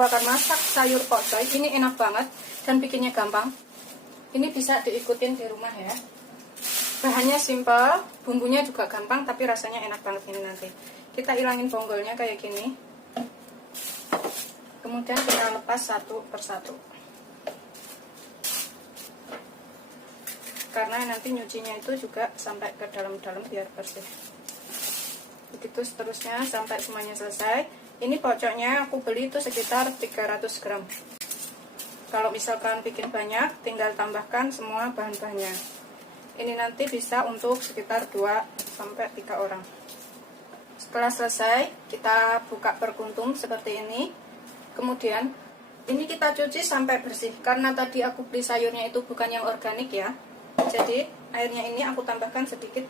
aku akan masak sayur pokcoy. Ini enak banget dan bikinnya gampang. Ini bisa diikutin di rumah ya. Bahannya simple, bumbunya juga gampang, tapi rasanya enak banget ini nanti. Kita ilangin bonggolnya kayak gini. Kemudian kita lepas satu persatu. Karena nanti nyucinya itu juga sampai ke dalam-dalam biar bersih. Begitu seterusnya sampai semuanya selesai. Ini pokoknya aku beli itu sekitar 300 gram. Kalau misalkan bikin banyak, tinggal tambahkan semua bahan-bahannya. Ini nanti bisa untuk sekitar 2-3 orang. Setelah selesai, kita buka per kuntum seperti ini. Kemudian, ini kita cuci sampai bersih. Karena tadi aku beli sayurnya itu bukan yang organik ya. Jadi, airnya ini aku tambahkan sedikit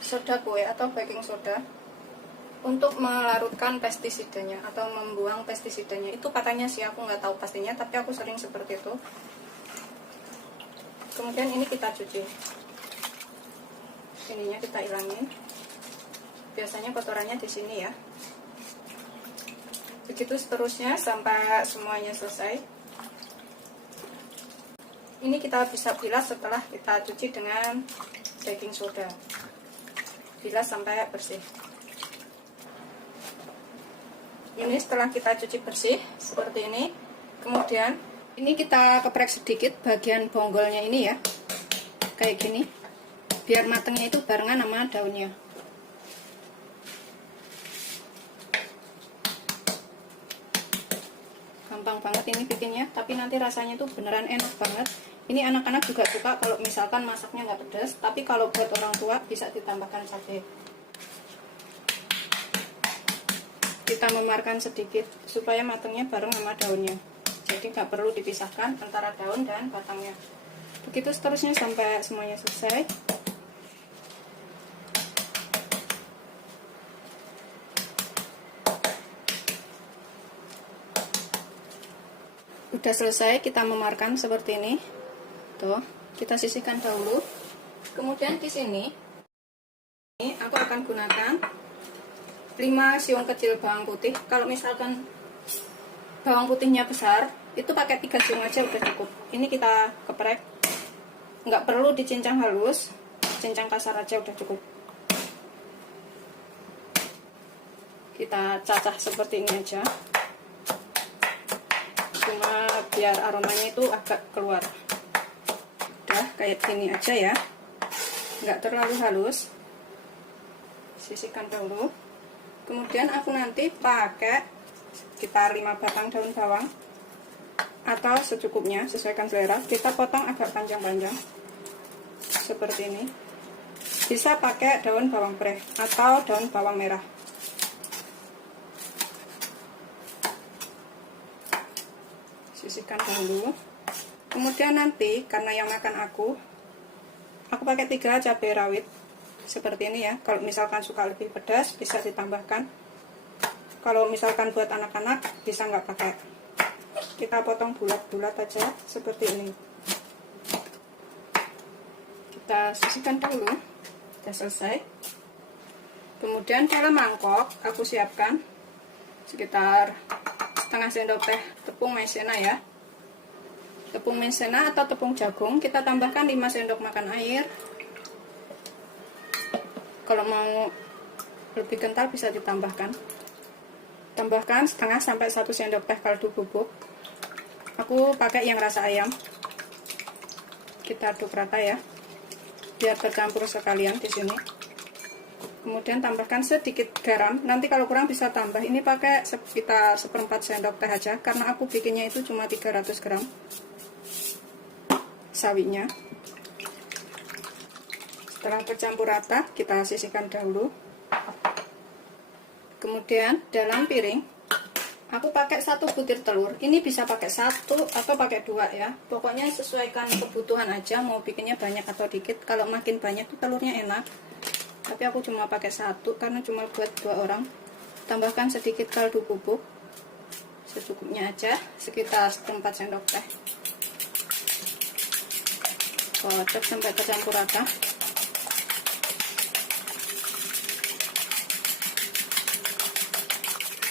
soda kue atau baking soda untuk melarutkan pestisidanya atau membuang pestisidanya. Itu katanya sih, aku nggak tahu pastinya, tapi aku sering seperti itu. Kemudian ini kita cuci. Ininya kita ilangin. Biasanya kotorannya di sini ya. Begitu seterusnya sampai semuanya selesai. Ini kita bisa bilas setelah kita cuci dengan baking soda. Bilas sampai bersih. Ini setelah kita cuci bersih seperti ini. Kemudian ini kita keprek sedikit bagian bonggolnya ini ya. Kayak gini. Biar matangnya itu barengan sama daunnya. Gampang banget ini bikinnya, tapi nanti rasanya tuh beneran enak banget. Ini anak-anak juga suka kalau misalkan masaknya nggak pedas, tapi kalau buat orang tua bisa ditambahkan cabai. Kita memarkan sedikit supaya matangnya bareng sama daunnya. Jadi nggak perlu dipisahkan antara daun dan batangnya. Begitu seterusnya sampai semuanya selesai. Udah selesai, kita memarkan seperti ini. Tuh, kita sisihkan dahulu. Kemudian di sini ini aku akan gunakan 5 siung kecil bawang putih. Kalau misalkan bawang putihnya besar, itu pakai 3 siung aja udah cukup. Ini kita keprek. Nggak perlu dicincang halus, cincang kasar aja udah cukup. Kita cacah seperti ini aja. Cuma biar aromanya itu agak keluar. Udah kayak gini aja ya, nggak terlalu halus. Sisihkan dahulu. Kemudian aku nanti pakai sekitar 5 batang daun bawang atau secukupnya, sesuaikan selera. Kita potong agak panjang-panjang seperti ini. Bisa pakai daun bawang pre atau daun bawang merah. Sisihkan dahulu. Kemudian nanti karena yang makan aku pakai 3 cabai rawit seperti ini ya. Kalau misalkan suka lebih pedas bisa ditambahkan. Kalau misalkan buat anak-anak bisa nggak pakai. Kita potong bulat-bulat aja seperti ini. Kita sisihkan dulu. Sudah selesai. Kemudian dalam mangkok aku siapkan sekitar setengah sendok teh tepung maizena ya. Tepung maizena atau tepung jagung kita tambahkan 5 sendok makan air. Kalau mau lebih kental bisa ditambahkan. Tambahkan setengah sampai 1 sendok teh kaldu bubuk. Aku pakai yang rasa ayam. Kita aduk rata ya. Biar tercampur sekalian di sini. Kemudian tambahkan sedikit garam. Nanti kalau kurang bisa tambah. Ini pakai sekitar 1/4 sendok teh aja. Karena aku bikinnya itu cuma 300 gram sawinya. Setelah tercampur rata, kita sisihkan dahulu. Kemudian dalam piring, aku pakai 1 butir telur. Ini bisa pakai 1 atau pakai 2 ya. Pokoknya sesuaikan kebutuhan aja. Mau bikinnya banyak atau dikit. Kalau makin banyak tuh telurnya enak. Tapi aku cuma pakai 1 karena cuma buat 2 orang. Tambahkan sedikit kaldu bubuk secukupnya aja, sekitar 1/4 sendok teh. Kocok sampai tercampur rata.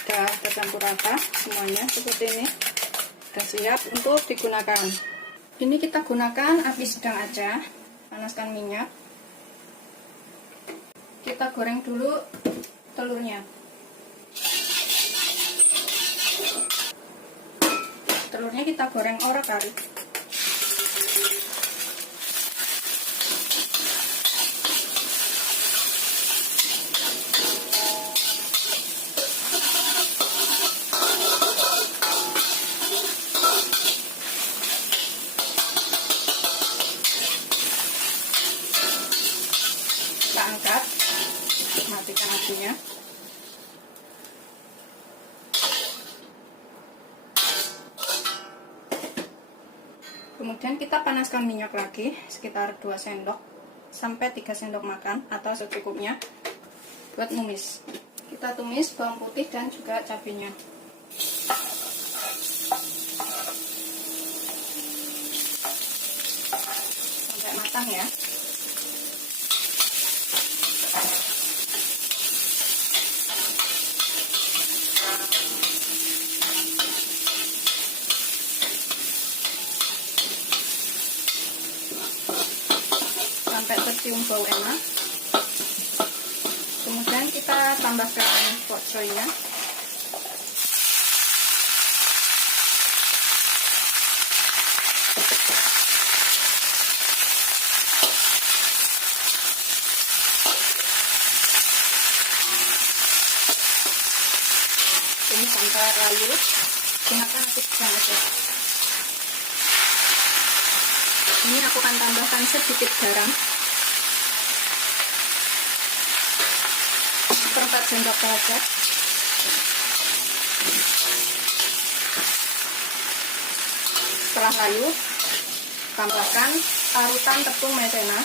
sudah tercampur rata semuanya seperti ini, sudah siap untuk digunakan. Ini kita gunakan api sedang aja, panaskan minyak. Kita goreng dulu telurnya. Telurnya kita goreng orek kali. Kita angkat, matikan apinya. Kemudian kita panaskan minyak lagi sekitar 2 sendok sampai 3 sendok makan atau secukupnya buat numis. Kita tumis bawang putih dan juga cabenya. Sampai matang ya. Sampai tercium bau enak. Kemudian kita tambahkan pokcoynya. Ini sampai layu, gunakan api sedang aja. Ini aku akan tambahkan sedikit garam, 1/4 sendok saja. Setelah layu, tambahkan parutan tepung maizena.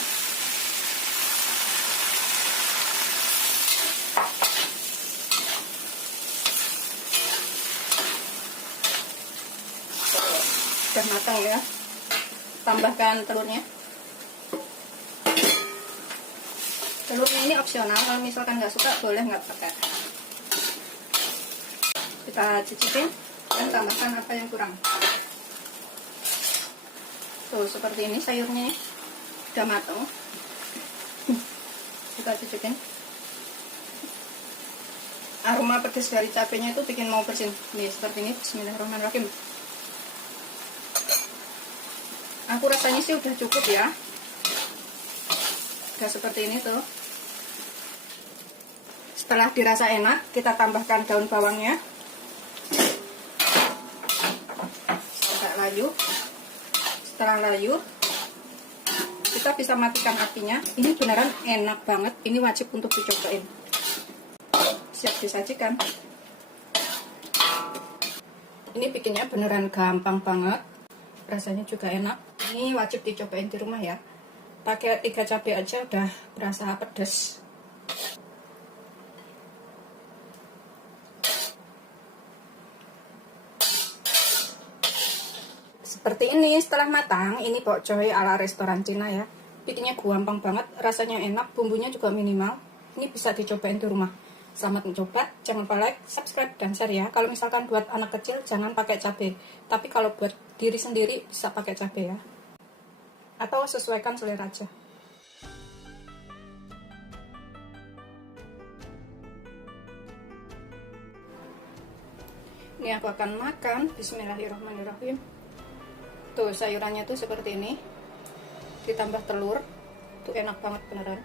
Sudah matang ya. Tambahkan telurnya. Telurnya ini opsional, kalau misalkan nggak suka boleh nggak pakai. Kita cicipin dan tambahkan apa yang kurang. Tuh seperti ini sayurnya udah matang. Kita cicipin. Aroma pedas dari cabenya itu bikin mau bersin. Nih seperti ini. Bismillahirrahmanirrahim. Aku rasanya sih udah cukup ya. Udah seperti ini tuh. Setelah dirasa enak, kita tambahkan daun bawangnya. Sampai layu. Setelah layu, kita bisa matikan apinya. Ini beneran enak banget. Ini wajib untuk dicobain. Siap disajikan. Ini bikinnya beneran gampang banget. Rasanya juga enak. Ini wajib dicobain di rumah ya. Pakai 3 cabai aja udah berasa pedas. Seperti ini setelah matang. Ini pokcoy ala restoran Cina ya. Bikinnya gampang banget, rasanya enak, bumbunya juga minimal. Ini bisa dicobain di rumah. Selamat mencoba, jangan lupa like, subscribe, dan share ya. Kalau misalkan buat anak kecil jangan pakai cabai, tapi kalau buat diri sendiri bisa pakai cabai ya. Atau sesuaikan selera aja. Ini aku akan makan. Bismillahirrahmanirrahim. Tuh sayurannya tuh seperti ini. Ditambah telur. Tuh enak banget beneran.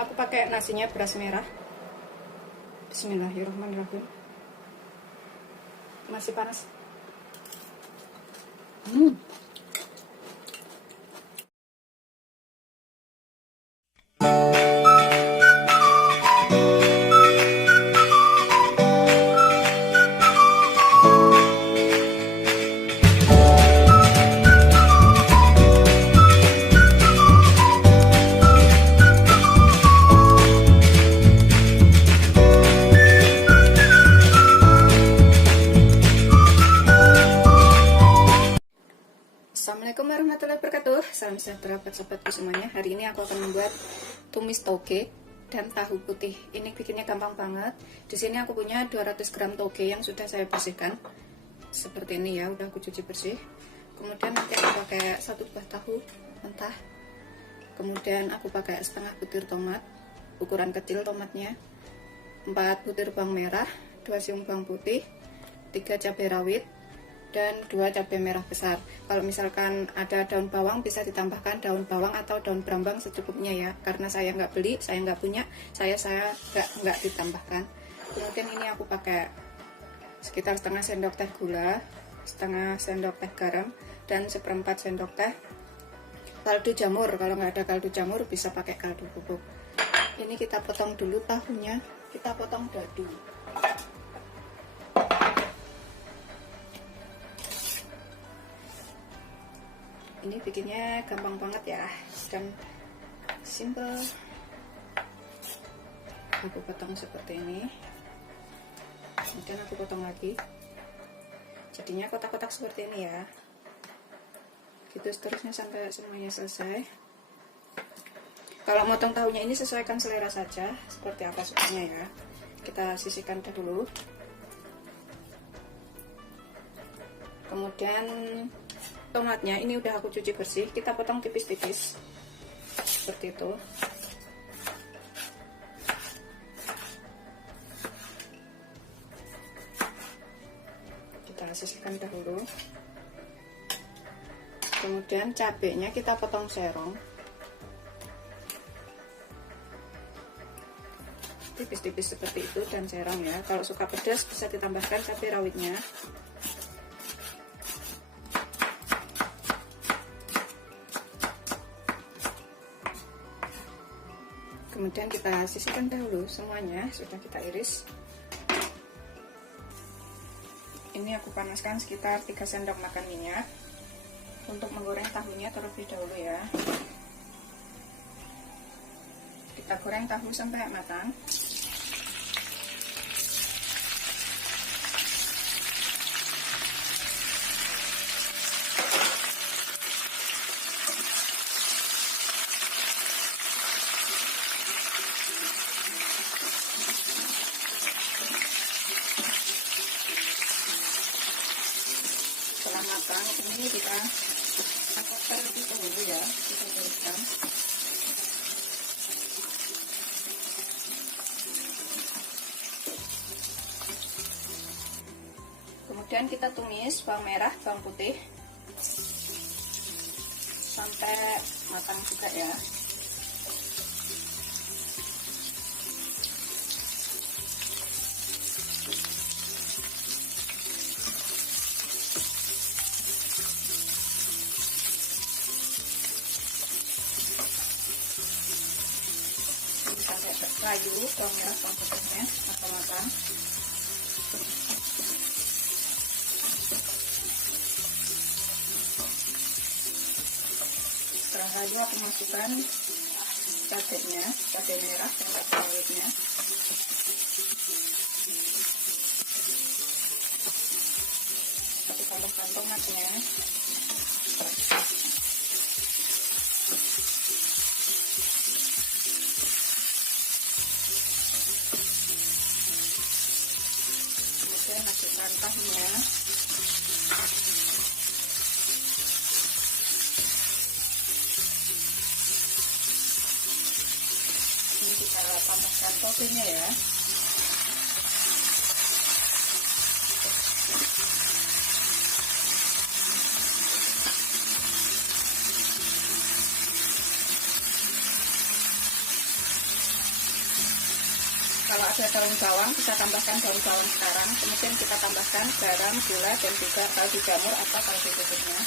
Aku pakai nasinya beras merah. Bismillahirrahmanirrahim. Masih panas. Assalamualaikum warahmatullahi wabarakatuh. Salam sejahtera buat sobatku semuanya. Hari ini aku akan membuat tumis toge. dan tahu putih. Ini bikinnya gampang banget. Di sini aku punya 200 gram toge yang sudah saya bersihkan. Seperti ini ya, udah aku cuci bersih. Kemudian nanti aku pakai 1 buah tahu mentah. Kemudian aku pakai setengah butir tomat, ukuran kecil tomatnya. 4 butir bawang merah, 2 siung bawang putih, 3 cabai rawit, dan 2 cabai merah besar. Kalau misalkan ada daun bawang bisa ditambahkan daun bawang atau daun brambang secukupnya ya. Karena saya nggak beli, saya nggak punya, saya nggak ditambahkan. Kemudian ini aku pakai sekitar setengah sendok teh gula, setengah sendok teh garam, dan 1/4 sendok teh kaldu jamur. Kalau nggak ada kaldu jamur bisa pakai kaldu bubuk. Ini kita potong dulu tahunya, kita potong dadu. Ini bikinnya gampang banget ya, dan simple. Aku potong seperti ini, kemudian aku potong lagi, jadinya kotak-kotak seperti ini ya. Gitu seterusnya sampai semuanya selesai. Kalau motong tahunya ini sesuaikan selera saja, seperti apa sukanya ya. Kita sisihkan dahulu. Kemudian tomatnya ini udah aku cuci bersih, kita potong tipis-tipis seperti itu. Kita sisihkan dahulu. Kemudian cabenya kita potong serong tipis-tipis seperti itu, dan serong ya. Kalau suka pedas bisa ditambahkan cabai rawitnya. Kemudian kita sisihkan dahulu semuanya, sudah kita iris. Ini aku panaskan sekitar 3 sendok makan minyak untuk menggoreng tahunya terlebih dahulu ya. Kita goreng tahu sampai matang. Setelah matang ini kita angkat terlebih dahulu ya, kita tiriskan. Kemudian kita tumis bawang merah, bawang putih sampai matang juga ya. Sampai layu bawang merah, bawang putihnya matang-matang. Setelah layu aku masukkan cabenya, cabai merah dan cabai rawitnya. Aku tambahkan tomatnya. Kemudian masukkan tahunya. Ini kita tambahkan togenya ya. Kalau ada daun bawang bisa tambahkan daun bawang sekarang. Kemudian kita tambahkan garam, gula, dan juga kaldu jamur atau kaldu bubuknya.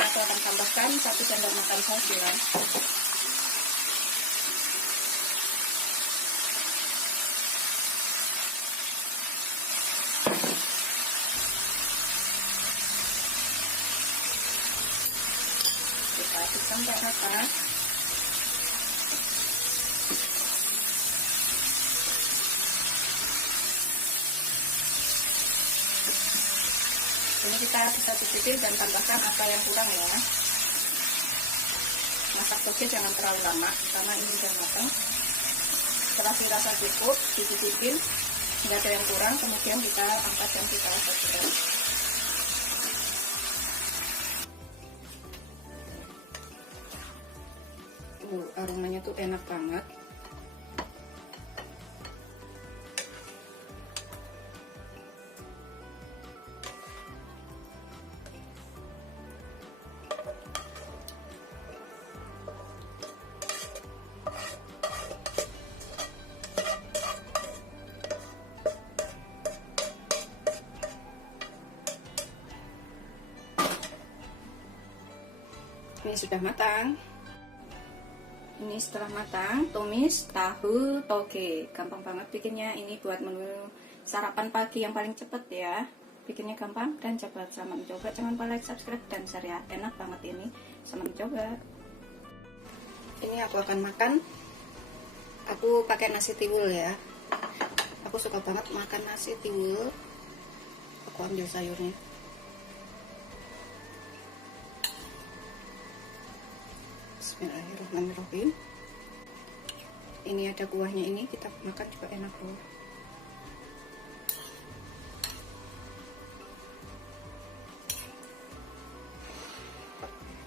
Aku akan tambahkan 1 sendok makan saus tiram. Kita aduk sampai rata. Ini kita bisa cicipin dan tambahkan apa yang kurang ya. masak toge jangan terlalu lama karena ini udah matang. Setelah dirasa cukup, dicicipin nggak ada yang kurang, kemudian kita angkat dan kita sajikan. Aromanya tuh enak banget. Ini sudah matang. Ini setelah matang, tumis tahu toge. Gampang banget bikinnya. Ini buat menu sarapan pagi yang paling cepet ya. Bikinnya gampang dan cepat. Selamat mencoba. Jangan lupa like, subscribe, dan share ya. Enak banget ini. Selamat mencoba. Ini aku akan makan. Aku pakai nasi tiwul ya. Aku suka banget makan nasi tiwul. Aku ambil sayurnya. Bismillahirrahmanirrahim. Ini ada kuahnya, ini kita makan juga enak loh.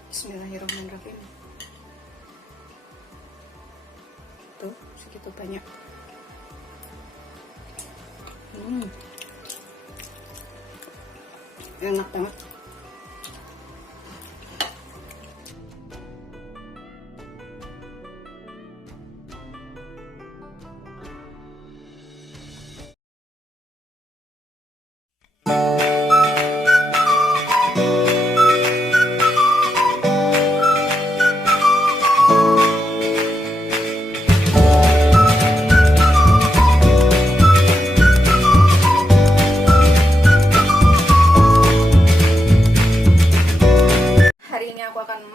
Bismillahirrahmanirrahim. Tuh, segitu banyak. Enak banget.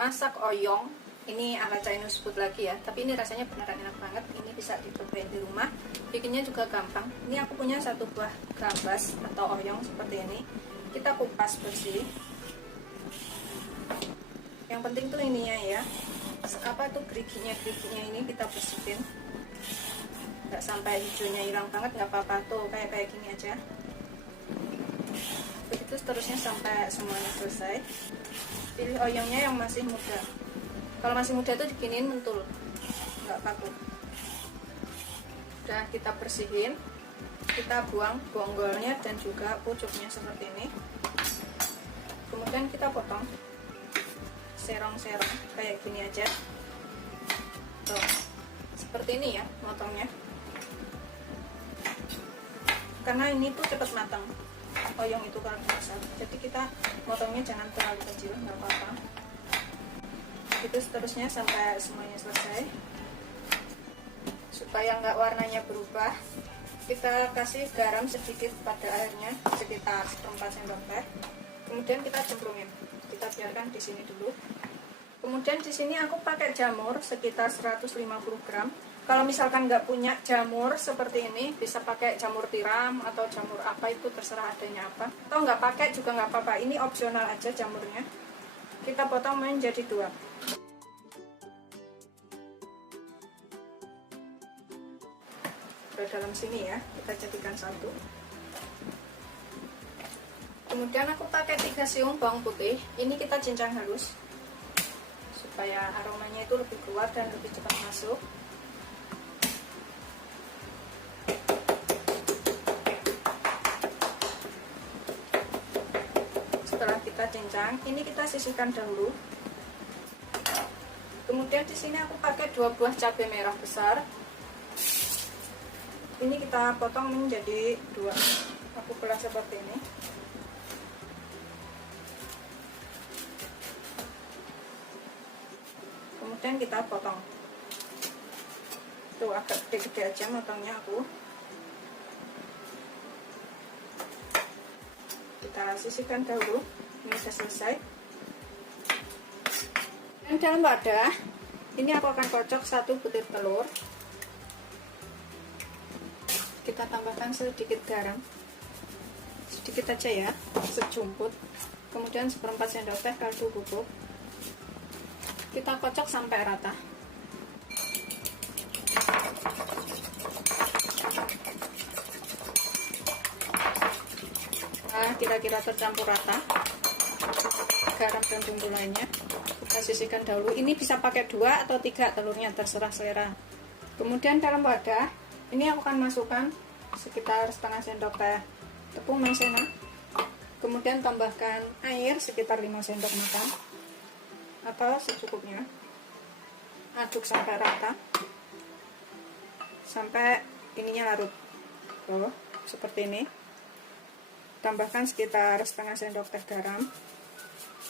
Masak oyong, ini ala Chinese food lagi ya, tapi ini rasanya beneran enak banget. Ini bisa dicobain di rumah, bikinnya juga gampang. Ini aku punya satu buah gabas atau oyong seperti ini. Kita kupas bersih. Yang penting tuh ininya ya, apa tuh geriginya ini kita bersihin, nggak sampai hijaunya hilang banget, nggak apa-apa tuh, kayak gini aja. Begitu seterusnya sampai semuanya selesai. Pilih oyongnya yang masih muda. Kalau masih muda tuh diginiin mentul, nggak kaku. Udah kita bersihin, kita buang bonggolnya dan juga pucuknya seperti ini. Kemudian kita potong serong-serong kayak gini aja. Tuh, seperti ini ya motongnya. Karena ini tuh cepat matang. Oyong itu kalau dimasak, jadi kita motongnya jangan terlalu kecil, nggak apa-apa. Itu seterusnya sampai semuanya selesai. Supaya nggak warnanya berubah, kita kasih garam sedikit pada airnya, sekitar 1/4 sendok teh. Kemudian kita cemplungin, kita biarkan di sini dulu. Kemudian di sini aku pakai jamur sekitar 150 gram. Kalau misalkan nggak punya jamur seperti ini, bisa pakai jamur tiram atau jamur apa, itu terserah adanya apa. Atau nggak pakai juga nggak apa-apa, ini opsional aja jamurnya. Kita potong menjadi 2. Ke dalam sini ya, kita jadikan 1. Kemudian aku pakai 3 siung bawang putih. Ini kita cincang halus supaya aromanya itu lebih keluar dan lebih cepat masuk. Setelah kita cincang, ini kita sisihkan dahulu. Kemudian di sini aku pakai 2 buah cabai merah besar. Ini kita potong menjadi 2. Aku belah seperti ini. Kemudian kita potong. Tuh agak gede-gede aja motongnya aku. Kita sisihkan dahulu. Ini sudah selesai. Dan dalam wadah ini aku akan kocok 1 butir telur. Kita tambahkan sedikit garam, sedikit aja ya, sejumput. Kemudian 1/4 sendok teh kaldu bubuk. Kita kocok sampai rata. Nah, kira-kira tercampur rata. Garam dan bumbu lainnya kita sisihkan dahulu. Ini bisa pakai 2 atau 3 telurnya, terserah selera. Kemudian dalam wadah ini aku akan masukkan sekitar setengah sendok teh tepung maizena. Kemudian tambahkan air sekitar 5 sendok makan atau secukupnya. Aduk sampai rata, sampai ininya larut. Seperti ini. Tambahkan sekitar setengah sendok teh garam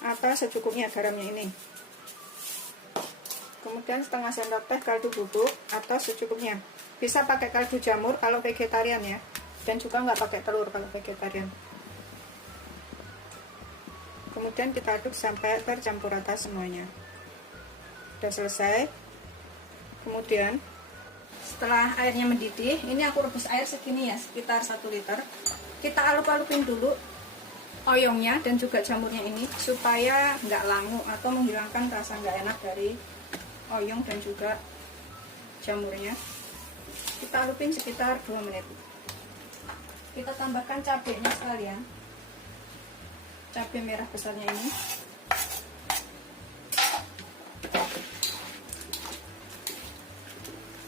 atau secukupnya garamnya ini. Kemudian setengah sendok teh kaldu bubuk atau secukupnya. Bisa pakai kaldu jamur kalau vegetarian ya, dan juga nggak pakai telur kalau vegetarian. Kemudian kita aduk sampai tercampur rata semuanya. Sudah selesai. Kemudian setelah airnya mendidih, ini aku rebus air segini ya, sekitar 1 liter. Kita alup-alupin dulu oyongnya dan juga jamurnya ini supaya nggak langu atau menghilangkan rasa nggak enak dari oyong dan juga jamurnya. Kita alupin sekitar 2 menit. Kita tambahkan cabenya sekalian, cabai merah besarnya ini.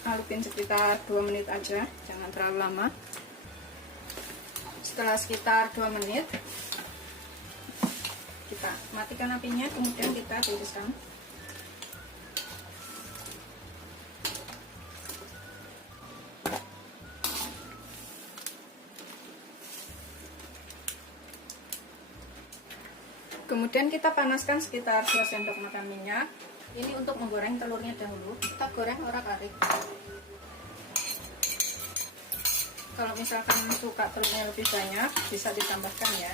Alupin sekitar 2 menit aja, jangan terlalu lama. Setelah sekitar 2 menit kita matikan apinya, kemudian kita tiriskan. Kemudian kita panaskan sekitar 2 sendok makan minyak. Ini untuk menggoreng telurnya dahulu. Kita goreng orak-arik. Kalau misalkan suka telurnya lebih banyak, bisa ditambahkan ya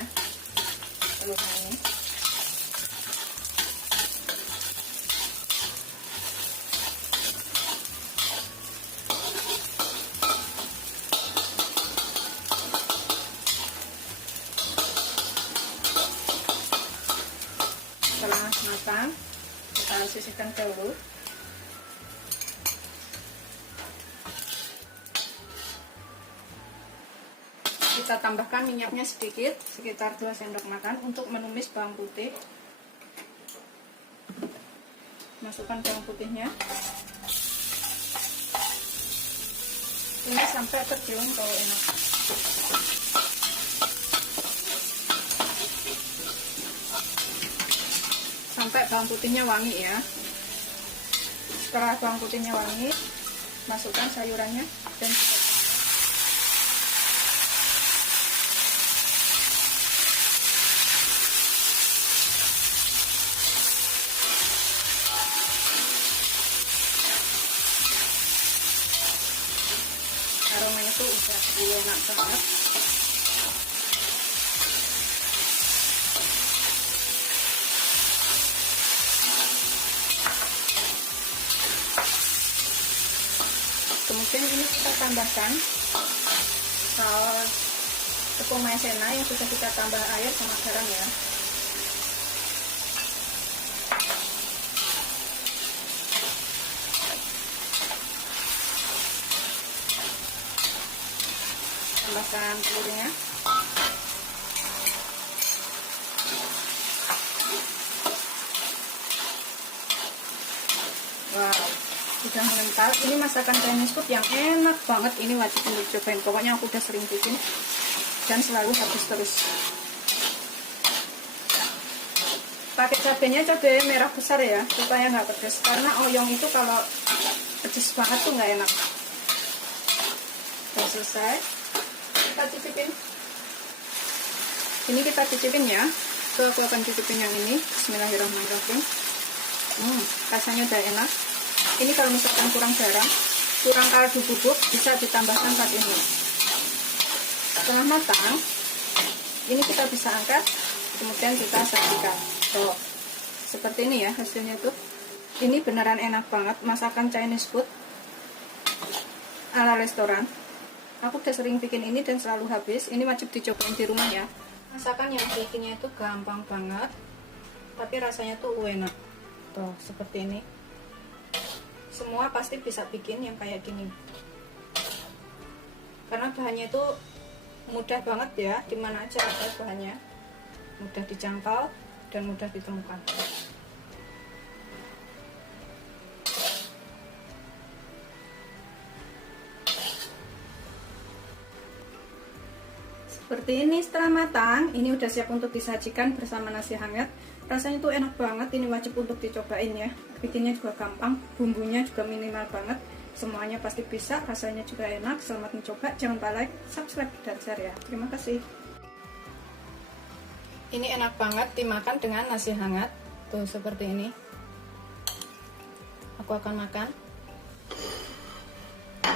telurnya ini. Setelah matang, kita sisihkan dahulu. Kita tambahkan minyaknya sedikit, sekitar 2 sendok makan untuk menumis bawang putih. Masukkan bawang putihnya. Ini sampai tercium bau enak. Sampai bawang putihnya wangi ya. Setelah bawang putihnya wangi, masukkan sayurannya dan aromanya tuh udah enak banget. Kemudian ini kita tambahkan saus tepung maizena yang sudah kita tambah air sama garam ya. Tambahkan telurnya. Wow, sudah mengental. Ini masakan Chinese food yang enak banget. Ini wajib untuk cobain. Pokoknya aku udah sering bikin dan selalu habis terus. Pakai cabenya cabai merah besar ya, supaya nggak pedas. Karena oyong itu kalau pedas banget tuh nggak enak. Sudah selesai. Kita cicipin. Ini kita cicipin ya. So, aku akan cicipin yang ini. Bismillahirrahmanirrahim. Rasanya udah enak. Ini kalau misalkan kurang garam, kurang kaldu bubuk, bisa ditambahkan saat ini. Setelah matang, ini kita bisa angkat, kemudian kita sajikan. So, seperti ini ya hasilnya tuh. Ini beneran enak banget, masakan Chinese food ala restoran. Aku udah sering bikin ini dan selalu habis. Ini wajib dicobain di rumah ya. Masakan yang bikinnya itu gampang banget, tapi rasanya tuh enak. Tuh, seperti ini. Semua pasti bisa bikin yang kayak gini. Karena bahannya itu mudah banget ya, dimana aja ada bahannya. Mudah dijangkau dan mudah ditemukan. Seperti ini setelah matang, ini udah siap untuk disajikan bersama nasi hangat. Rasanya tuh enak banget, ini wajib untuk dicobain ya. Bikinnya juga gampang, bumbunya juga minimal banget. Semuanya pasti bisa, rasanya juga enak. Selamat mencoba, jangan lupa like, subscribe, dan share ya. Terima kasih. Ini enak banget dimakan dengan nasi hangat. Tuh seperti ini. Aku akan makan.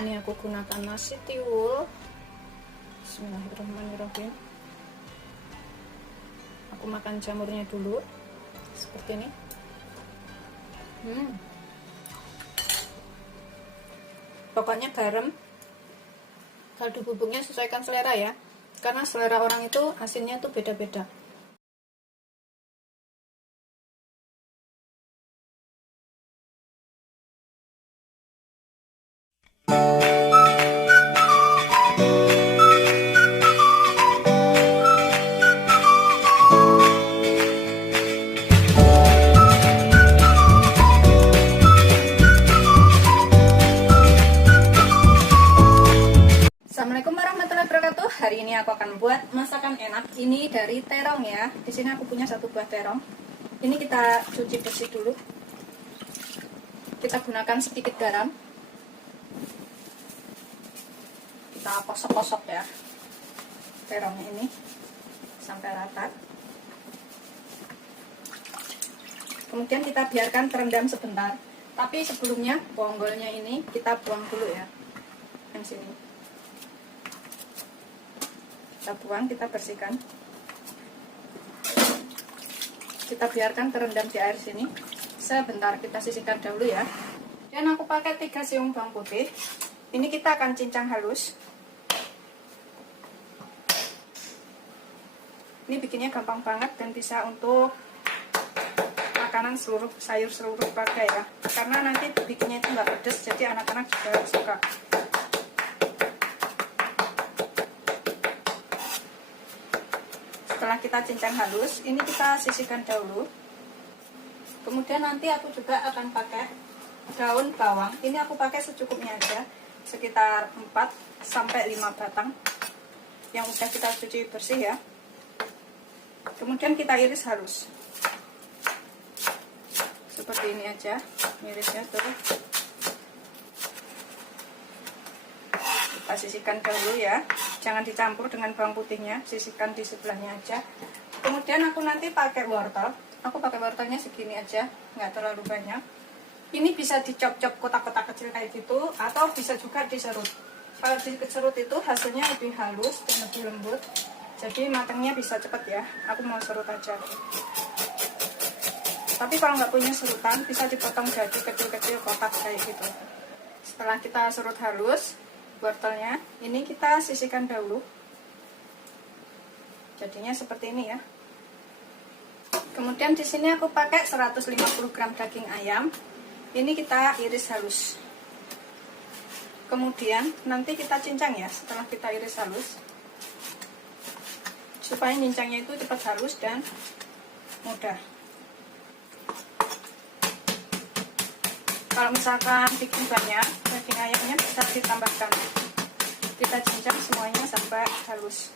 Ini aku gunakan nasi tiwul. Bismillahirrahmanirrahim. Aku makan jamurnya dulu. Seperti ini. Pokoknya garam, kaldu bubuknya sesuaikan selera ya. Karena selera orang itu asinnya tuh beda-beda. Assalamualaikum warahmatullahi wabarakatuh. Hari ini aku akan buat masakan enak. Ini dari terong ya. Di sini aku punya 1 buah terong. Ini kita cuci bersih dulu. Kita gunakan sedikit garam. Kita kosok-kosok ya terongnya ini sampai rata. Kemudian kita biarkan terendam sebentar. Tapi sebelumnya bonggolnya ini kita buang dulu ya. Yang sini. Kita buang, kita bersihkan. Kita biarkan terendam di air sini sebentar, kita sisihkan dahulu ya. Dan aku pakai 3 siung bawang putih. Ini kita akan cincang halus. Ini bikinnya gampang banget dan bisa untuk makanan seluruh sayur seluruh keluarga ya. Karena nanti bikinnya itu nggak pedes, jadi anak-anak juga suka. Setelah kita cincang halus, ini kita sisihkan dahulu. Kemudian nanti aku juga akan pakai daun bawang. Ini aku pakai secukupnya aja, sekitar 4-5 batang yang udah kita cuci bersih ya. Kemudian kita iris halus. Seperti ini aja, irisnya terus. Kita sisihkan dahulu ya. Jangan dicampur dengan bawang putihnya, sisihkan di sebelahnya aja. Kemudian aku nanti pakai wortel. Aku pakai wortelnya segini aja, nggak terlalu banyak. Ini bisa dicop-cop kotak-kotak kecil kayak gitu, atau bisa juga diserut. Kalau diserut itu hasilnya lebih halus dan lebih lembut. Jadi matangnya bisa cepet ya. Aku mau serut aja. Tapi kalau nggak punya serutan, bisa dipotong jadi kecil-kecil kotak kayak gitu. Setelah kita serut halus wortelnya, ini kita sisihkan dahulu. Jadinya seperti ini ya. Kemudian di sini aku pakai 150 gram daging ayam. Ini kita iris halus. Kemudian nanti kita cincang ya setelah kita iris halus. Supaya cincangnya itu cepat halus dan mudah. Kalau misalkan bikin banyak, daging ayamnya bisa ditambahkan. Kita cincang semuanya sampai halus.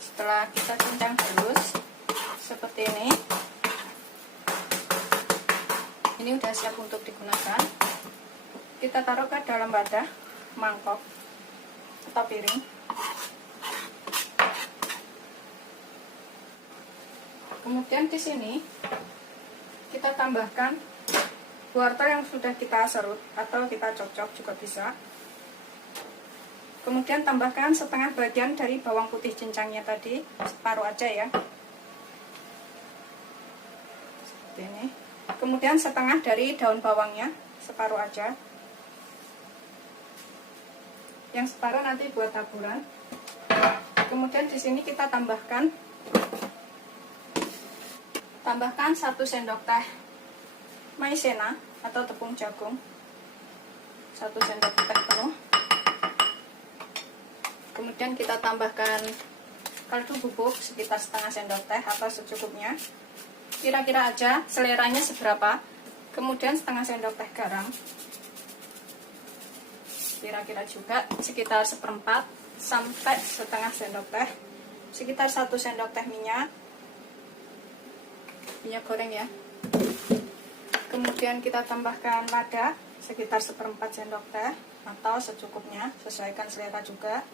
Setelah kita cincang halus seperti ini udah siap untuk digunakan. Kita taruh ke dalam wadah, mangkok atau piring. Kemudian di sini kita tambahkan wortel yang sudah kita serut atau kita cocok juga bisa. Kemudian tambahkan setengah bagian dari bawang putih cincangnya tadi, separuh aja ya. Seperti ini. Kemudian setengah dari daun bawangnya, separuh aja. Yang separuh nanti buat taburan. Kemudian di sini kita tambahkan 1 sendok teh maizena atau tepung jagung, 1 sendok teh penuh. Kemudian kita tambahkan kaldu bubuk sekitar setengah sendok teh atau secukupnya, kira-kira aja seleranya seberapa. Kemudian setengah sendok teh garam, kira-kira juga sekitar 1/4 sampai setengah sendok teh, sekitar 1 sendok teh minyak goreng ya. Kemudian kita tambahkan lada sekitar 1/4 sendok teh atau secukupnya, sesuaikan selera juga.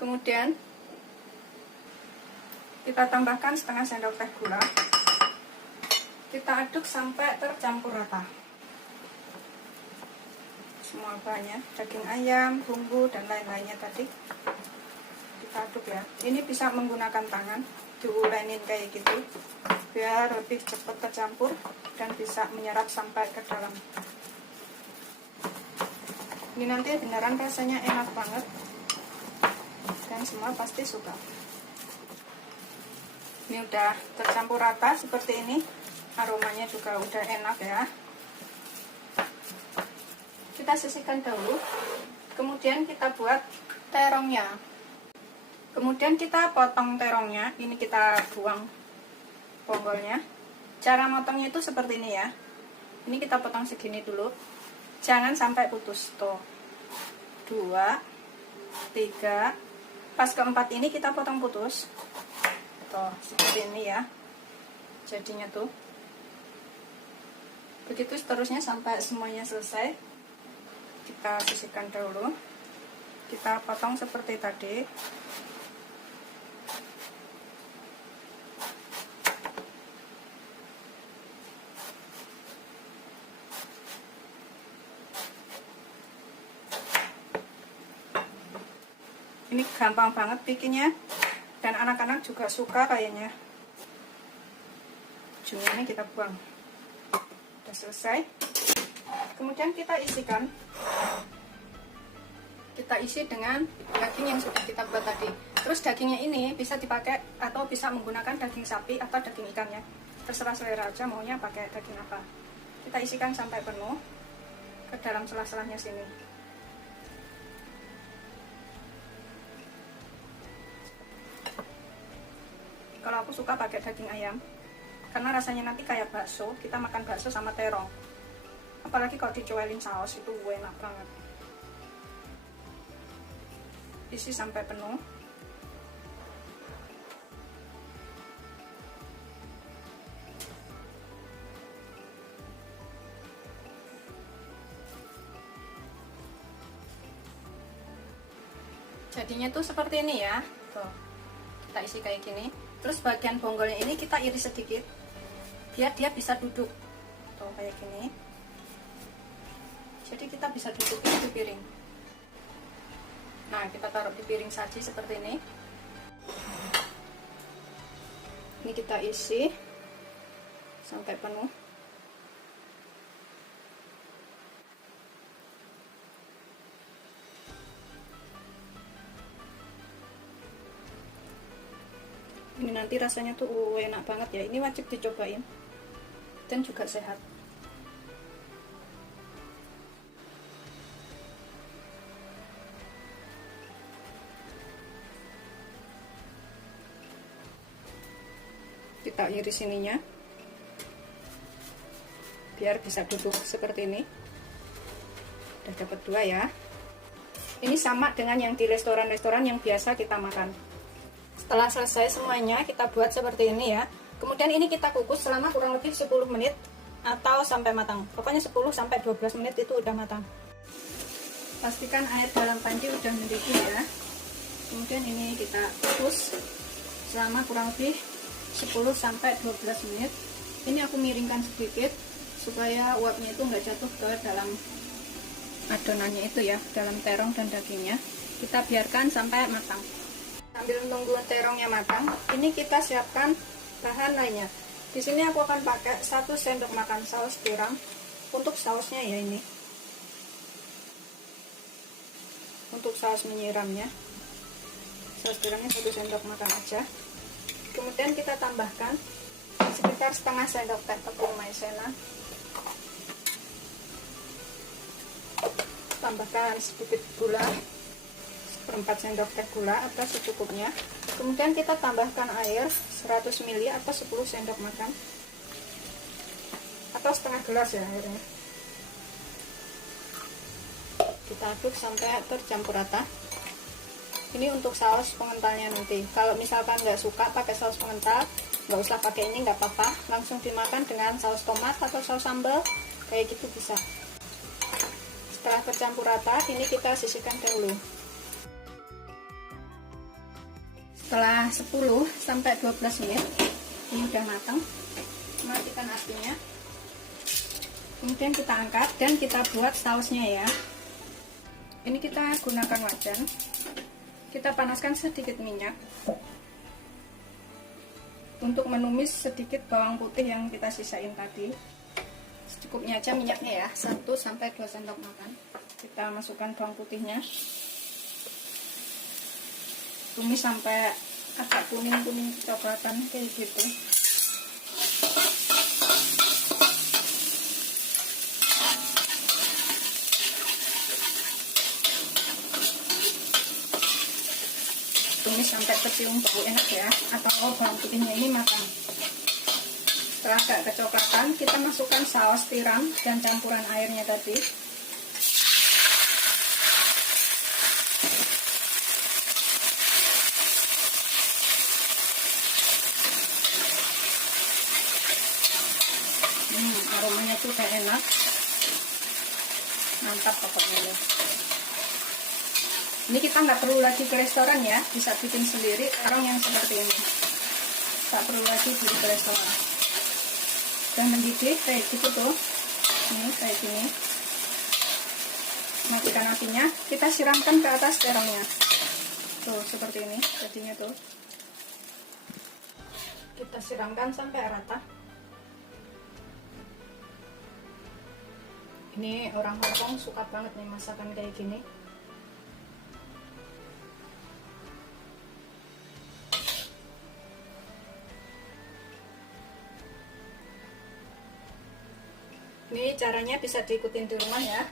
Kemudian kita tambahkan setengah sendok teh gula. Kita aduk sampai tercampur rata semua bahannya, daging ayam, bumbu dan lain-lainnya tadi kita aduk ya. Ini bisa menggunakan tangan, diulenin kayak gitu biar lebih cepat tercampur dan bisa menyerap sampai ke dalam. Ini nanti beneran rasanya enak banget dan semua pasti suka. Ini udah tercampur rata seperti ini, aromanya juga udah enak ya. Kita sisihkan dahulu, kemudian kita buat terongnya. Kemudian kita potong terongnya, ini kita buang bonggolnya. Cara motongnya itu seperti ini ya. Ini kita potong segini dulu, jangan sampai putus. Tuh, 2, 3, pas keempat ini kita potong putus. Tuh, seperti ini ya jadinya tuh. Begitu seterusnya sampai semuanya selesai. Kita sisihkan dahulu, kita potong seperti tadi. Ini gampang banget bikinnya dan anak-anak juga suka kayaknya. Ujungnya ini kita buang. Udah selesai. Kemudian kita isikan. Kita isi dengan daging yang sudah kita buat tadi. Terus dagingnya ini bisa dipakai atau bisa menggunakan daging sapi atau daging ikannya. Terserah selera aja maunya pakai daging apa. Kita isikan sampai penuh ke dalam sela-selanya sini. Kalau aku suka pakai daging ayam karena rasanya nanti kayak bakso, kita makan bakso sama terong. Apalagi kalau dicuelin saus itu enak banget. Isi sampai penuh. Jadinya tuh seperti ini ya. Tuh, kita isi kayak gini. Terus bagian bonggolnya ini kita iris sedikit biar dia bisa duduk. Tuh, kayak gini. Jadi kita bisa duduk di piring. Nah, kita taruh di piring saji seperti ini. Ini kita isi sampai penuh. Ini nanti rasanya tuh enak banget ya. Ini wajib dicobain dan juga sehat. Kita iris ininya biar bisa duduk seperti ini. Udah dapat 2 ya. Ini sama dengan yang di restoran-restoran yang biasa kita makan. Setelah selesai semuanya kita buat seperti ini ya. Kemudian ini kita kukus selama kurang lebih 10 menit atau sampai matang. Pokoknya 10 sampai 12 menit itu udah matang. Pastikan air dalam panci udah mendidih ya. Kemudian ini kita kukus selama kurang lebih 10 sampai 12 menit. Ini aku miringkan sedikit supaya uapnya itu nggak jatuh ke dalam adonannya itu ya, dalam terong dan dagingnya. Kita biarkan sampai matang. Sambil menunggu terongnya matang, ini kita siapkan bahan lainnya. Di sini aku akan pakai 1 sendok makan saus tiram untuk sausnya ya ini. Untuk saus menyiramnya. saus tiramnya 1 sendok makan aja. Kemudian kita tambahkan sekitar setengah sendok teh tepung maizena. Tambahkan sedikit gula, 1/4 sendok teh gula atau secukupnya. Kemudian kita tambahkan air 100 ml atau 10 sendok makan, atau setengah gelas ya airnya. Kita aduk sampai tercampur rata. Ini untuk saus pengentalnya nanti. Kalau misalkan nggak suka pakai saus pengental, nggak usah pakai ini, nggak apa-apa, langsung dimakan dengan saus tomat atau saus sambal kayak gitu bisa. Setelah tercampur rata, ini kita sisihkan dahulu. Setelah 10 sampai 12 menit ini udah matang, matikan apinya. Kemudian kita angkat dan kita buat sausnya ya. Ini kita gunakan wajan. Kita panaskan sedikit minyak untuk menumis sedikit bawang putih yang kita sisain tadi. Secukupnya aja minyaknya ya, 1 sampai 2 sendok makan. Kita masukkan bawang putihnya. Tumis sampai agak kuning-kuning coklatan kayak gitu. Tumis sampai kecium bau enak ya, atau bawang putihnya ini matang. Setelah agak kecoklatan, kita masukkan saus tiram dan campuran airnya tadi. Aromanya tuh kayak enak, mantap pokoknya ya. Ini kita nggak perlu lagi ke restoran ya, bisa bikin sendiri terong yang seperti ini. Tak perlu lagi beli ke restoran. Dan mendidih kayak gitu tuh, ini kayak gini. Matikan apinya, kita siramkan ke atas terongnya. Tuh seperti ini jadinya tuh. Kita siramkan sampai rata. Ini orang Hongkong suka banget nih masakan kayak gini. Ini caranya bisa diikutin di rumah ya.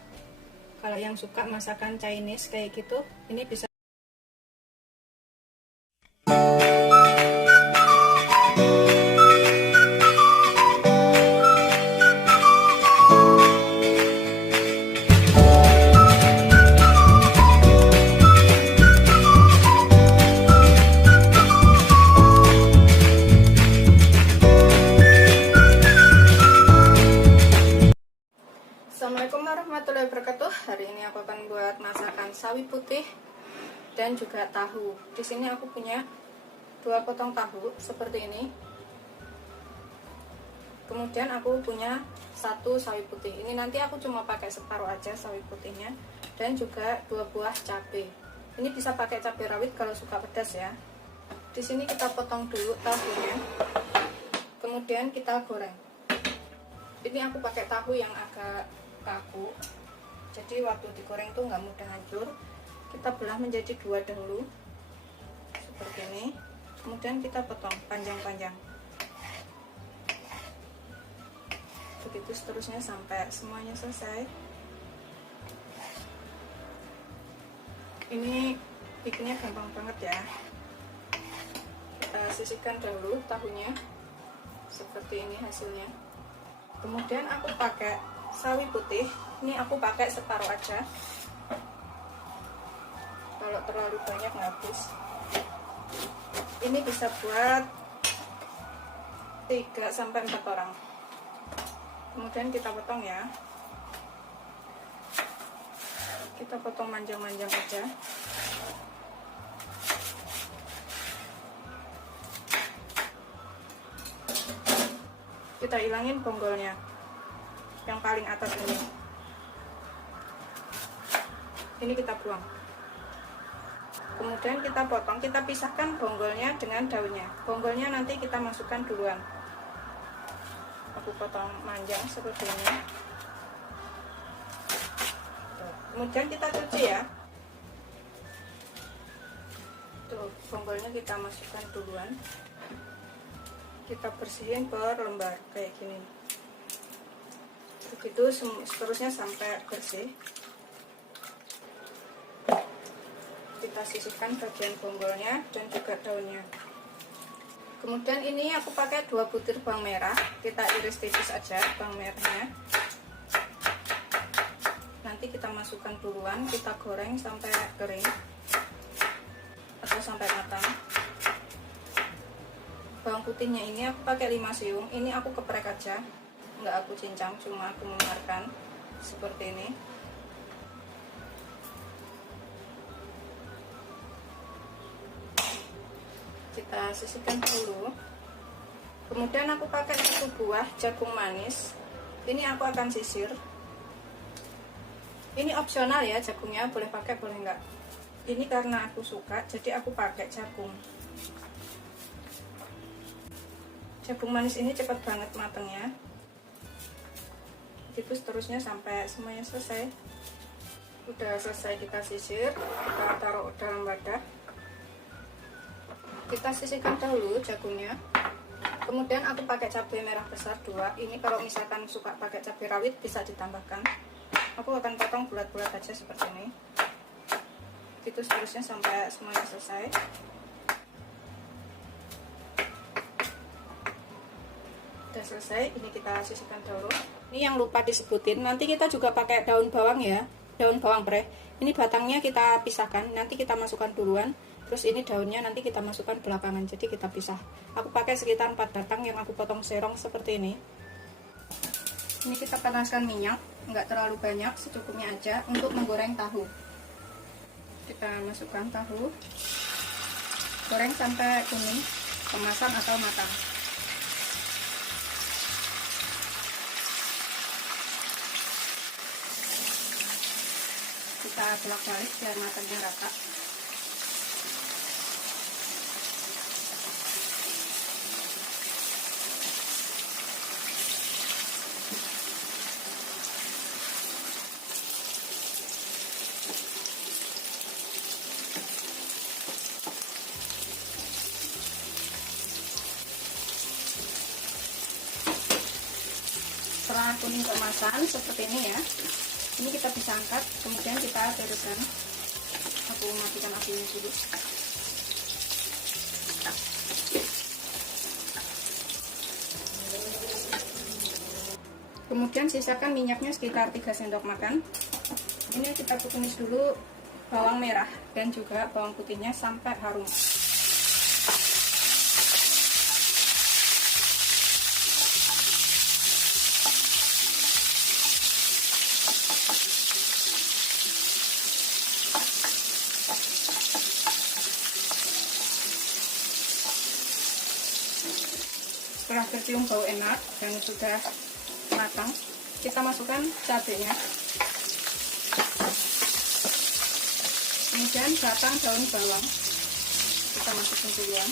Kalau yang suka masakan Chinese kayak gitu, ini bisa. Assalamualaikum warahmatullahi wabarakatuh. Hari ini aku akan buat masakan sawi putih dan juga tahu. Di sini aku punya 2 potong tahu seperti ini. Kemudian aku punya 1 sawi putih. Ini nanti aku cuma pakai separuh aja sawi putihnya, dan juga 2 buah cabai. Ini bisa pakai cabai rawit kalau suka pedas ya. Di sini kita potong dulu tahunya. Kemudian kita goreng. Ini aku pakai tahu yang agak kaku, jadi waktu digoreng tuh nggak mudah hancur. Kita belah menjadi 2 dahulu seperti ini, kemudian kita potong panjang-panjang begitu seterusnya sampai semuanya selesai. Ini bikinnya gampang banget ya. Kita sisihkan dahulu tahunya seperti ini hasilnya. Kemudian aku pakai sawi putih, ini aku pakai separuh aja, kalau terlalu banyak habis. Ini bisa buat 3-4 orang. Kemudian kita potong ya, kita potong manjang-manjang aja. Kita hilangin bonggolnya yang paling atas ini. Ini kita buang. Kemudian kita potong, kita pisahkan bonggolnya dengan daunnya. Bonggolnya nanti kita masukkan duluan. Aku potong manjang seperti ini. Tuh. Kemudian kita cuci ya. Tuh. bonggolnya kita masukkan duluan, kita bersihin per lembar kayak gini. Begitu seterusnya sampai bersih. Kita sisihkan bagian bonggolnya dan juga daunnya. Kemudian ini aku pakai 2 butir bawang merah, kita iris tipis aja bawang merahnya. Nanti kita masukkan duluan, kita goreng sampai kering atau sampai matang. Bawang putihnya ini aku pakai 5 siung, ini aku geprek aja, nggak aku cincang, cuma aku memarkan seperti ini. Kita sisihkan dulu. Kemudian aku pakai 1 buah jagung manis, ini aku akan sisir. Ini opsional ya, jagungnya boleh pakai boleh enggak. Ini karena aku suka jadi aku pakai jagung. Jagung manis ini cepat banget matangnya. Itu seterusnya sampai semuanya selesai. Udah selesai kita sisir, kita taruh dalam wadah. Kita sisihkan dahulu jagungnya. Kemudian aku pakai cabai merah besar 2. Ini kalau misalkan suka pakai cabai rawit bisa ditambahkan. Aku akan potong bulat-bulat aja seperti ini. Itu seterusnya sampai semuanya selesai. Udah selesai, ini kita sisihkan dahulu. Ini yang lupa disebutin, nanti kita juga pakai daun bawang ya, daun bawang pre. Ini batangnya kita pisahkan, nanti kita masukkan duluan. Terus ini daunnya nanti kita masukkan belakangan, jadi kita pisah. Aku pakai sekitar 4 batang yang aku potong serong seperti ini. Ini kita panaskan minyak, nggak terlalu banyak, secukupnya aja untuk menggoreng tahu. Kita masukkan tahu, goreng sampai kuning, kemasan atau matang. Kita bolak-balik biar matangnya rata. Setelah kuning kemasan seperti ini ya, ini kita bisa angkat, kemudian kita tiriskan. Aku matikan apinya dulu. Kemudian sisakan minyaknya sekitar 3 sendok makan. Ini kita tumis dulu bawang merah dan juga bawang putihnya sampai harum. Setelah tercium bau enak dan sudah matang, kita masukkan cabenya, kemudian batang daun bawang kita masukkan duluan.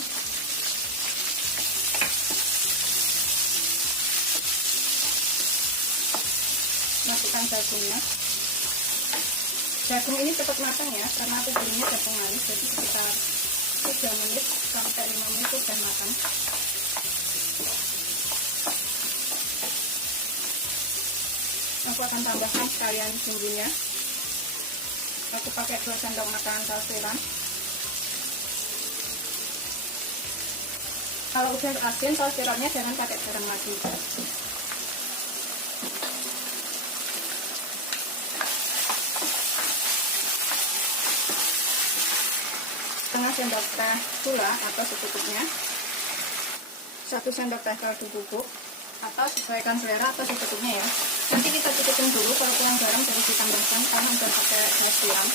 Masukkan jagungnya. Jagung ini cepat matang ya, karena aku belinya jagung manis, jadi sekitar 3 menit sampai 5 menit sudah matang. Aku akan tambahkan sekalian bumbunya. Aku pakai 2 sendok makan saus tiram. Kalau udah asin saus tiramnya jangan pakai garam lagi. Setengah sendok teh gula atau secukupnya. 1 sendok teh kaldu bubuk atau sesuaikan selera atau secukupnya ya. Nanti kita cukupin dulu, kalau kurang garam jadi ditambahkan karena udah pakai saus tiram.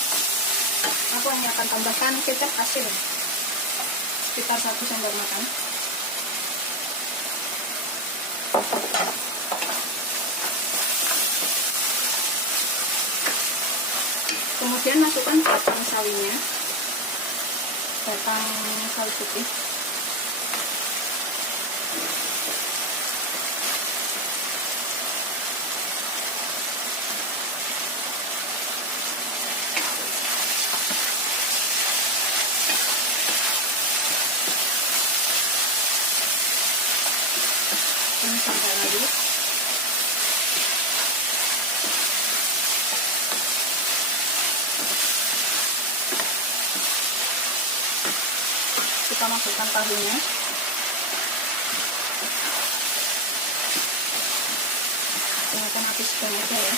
Aku hanya akan tambahkan kecap asin sekitar 1 sendok makan. Kemudian masukkan batang sawinya, batang sawi putih. kita masukkan tahunya. Ini akan habis banyak ya.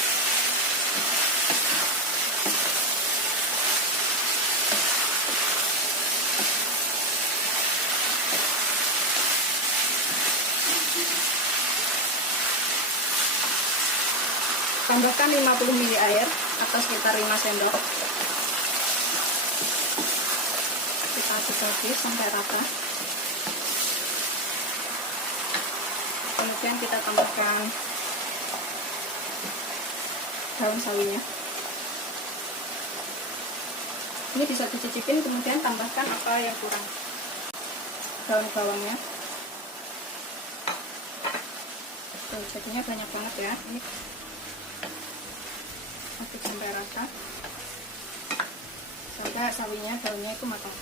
Tambahkan 50 ml air atau sekitar 5 sendok. Kita aduk lagi sampai rata. Kemudian kita tambahkan daun sawinya. Ini bisa dicicipin, kemudian tambahkan apa yang kurang. Daun bawangnya. Tuh, jadinya banyak banget ya. Ini aduk sampai rata sampai sawinya, daunnya itu matang.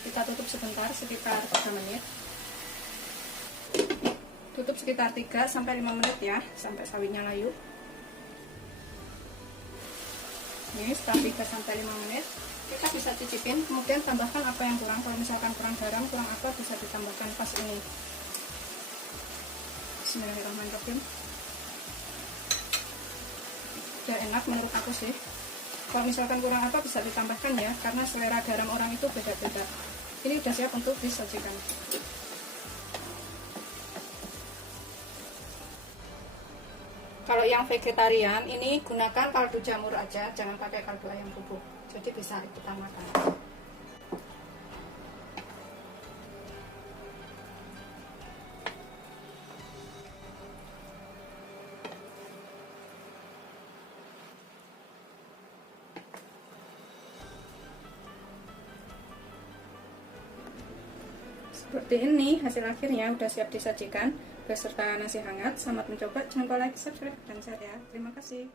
Kita tutup sebentar, sekitar 3 menit. Tutup sekitar 3-5 menit ya, sampai sawinya layu. Ini setelah 3-5 menit kita bisa cicipin, kemudian tambahkan apa yang kurang. Kalau misalkan kurang garam, kurang apa, bisa ditambahkan pas ini. Bismillahirrahmanirrahim. Udah enak menurut aku sih. Kalau misalkan kurang apa, bisa ditambahkan ya, karena selera garam orang itu beda-beda. Ini udah siap untuk disajikan. Kalau yang vegetarian, ini gunakan kaldu jamur aja, jangan pakai kaldu ayam bubuk. Jadi bisa kita makan. Seperti ini hasil akhirnya, udah siap disajikan beserta nasi hangat. Selamat mencoba, jangan lupa like, subscribe, dan share ya. Terima kasih.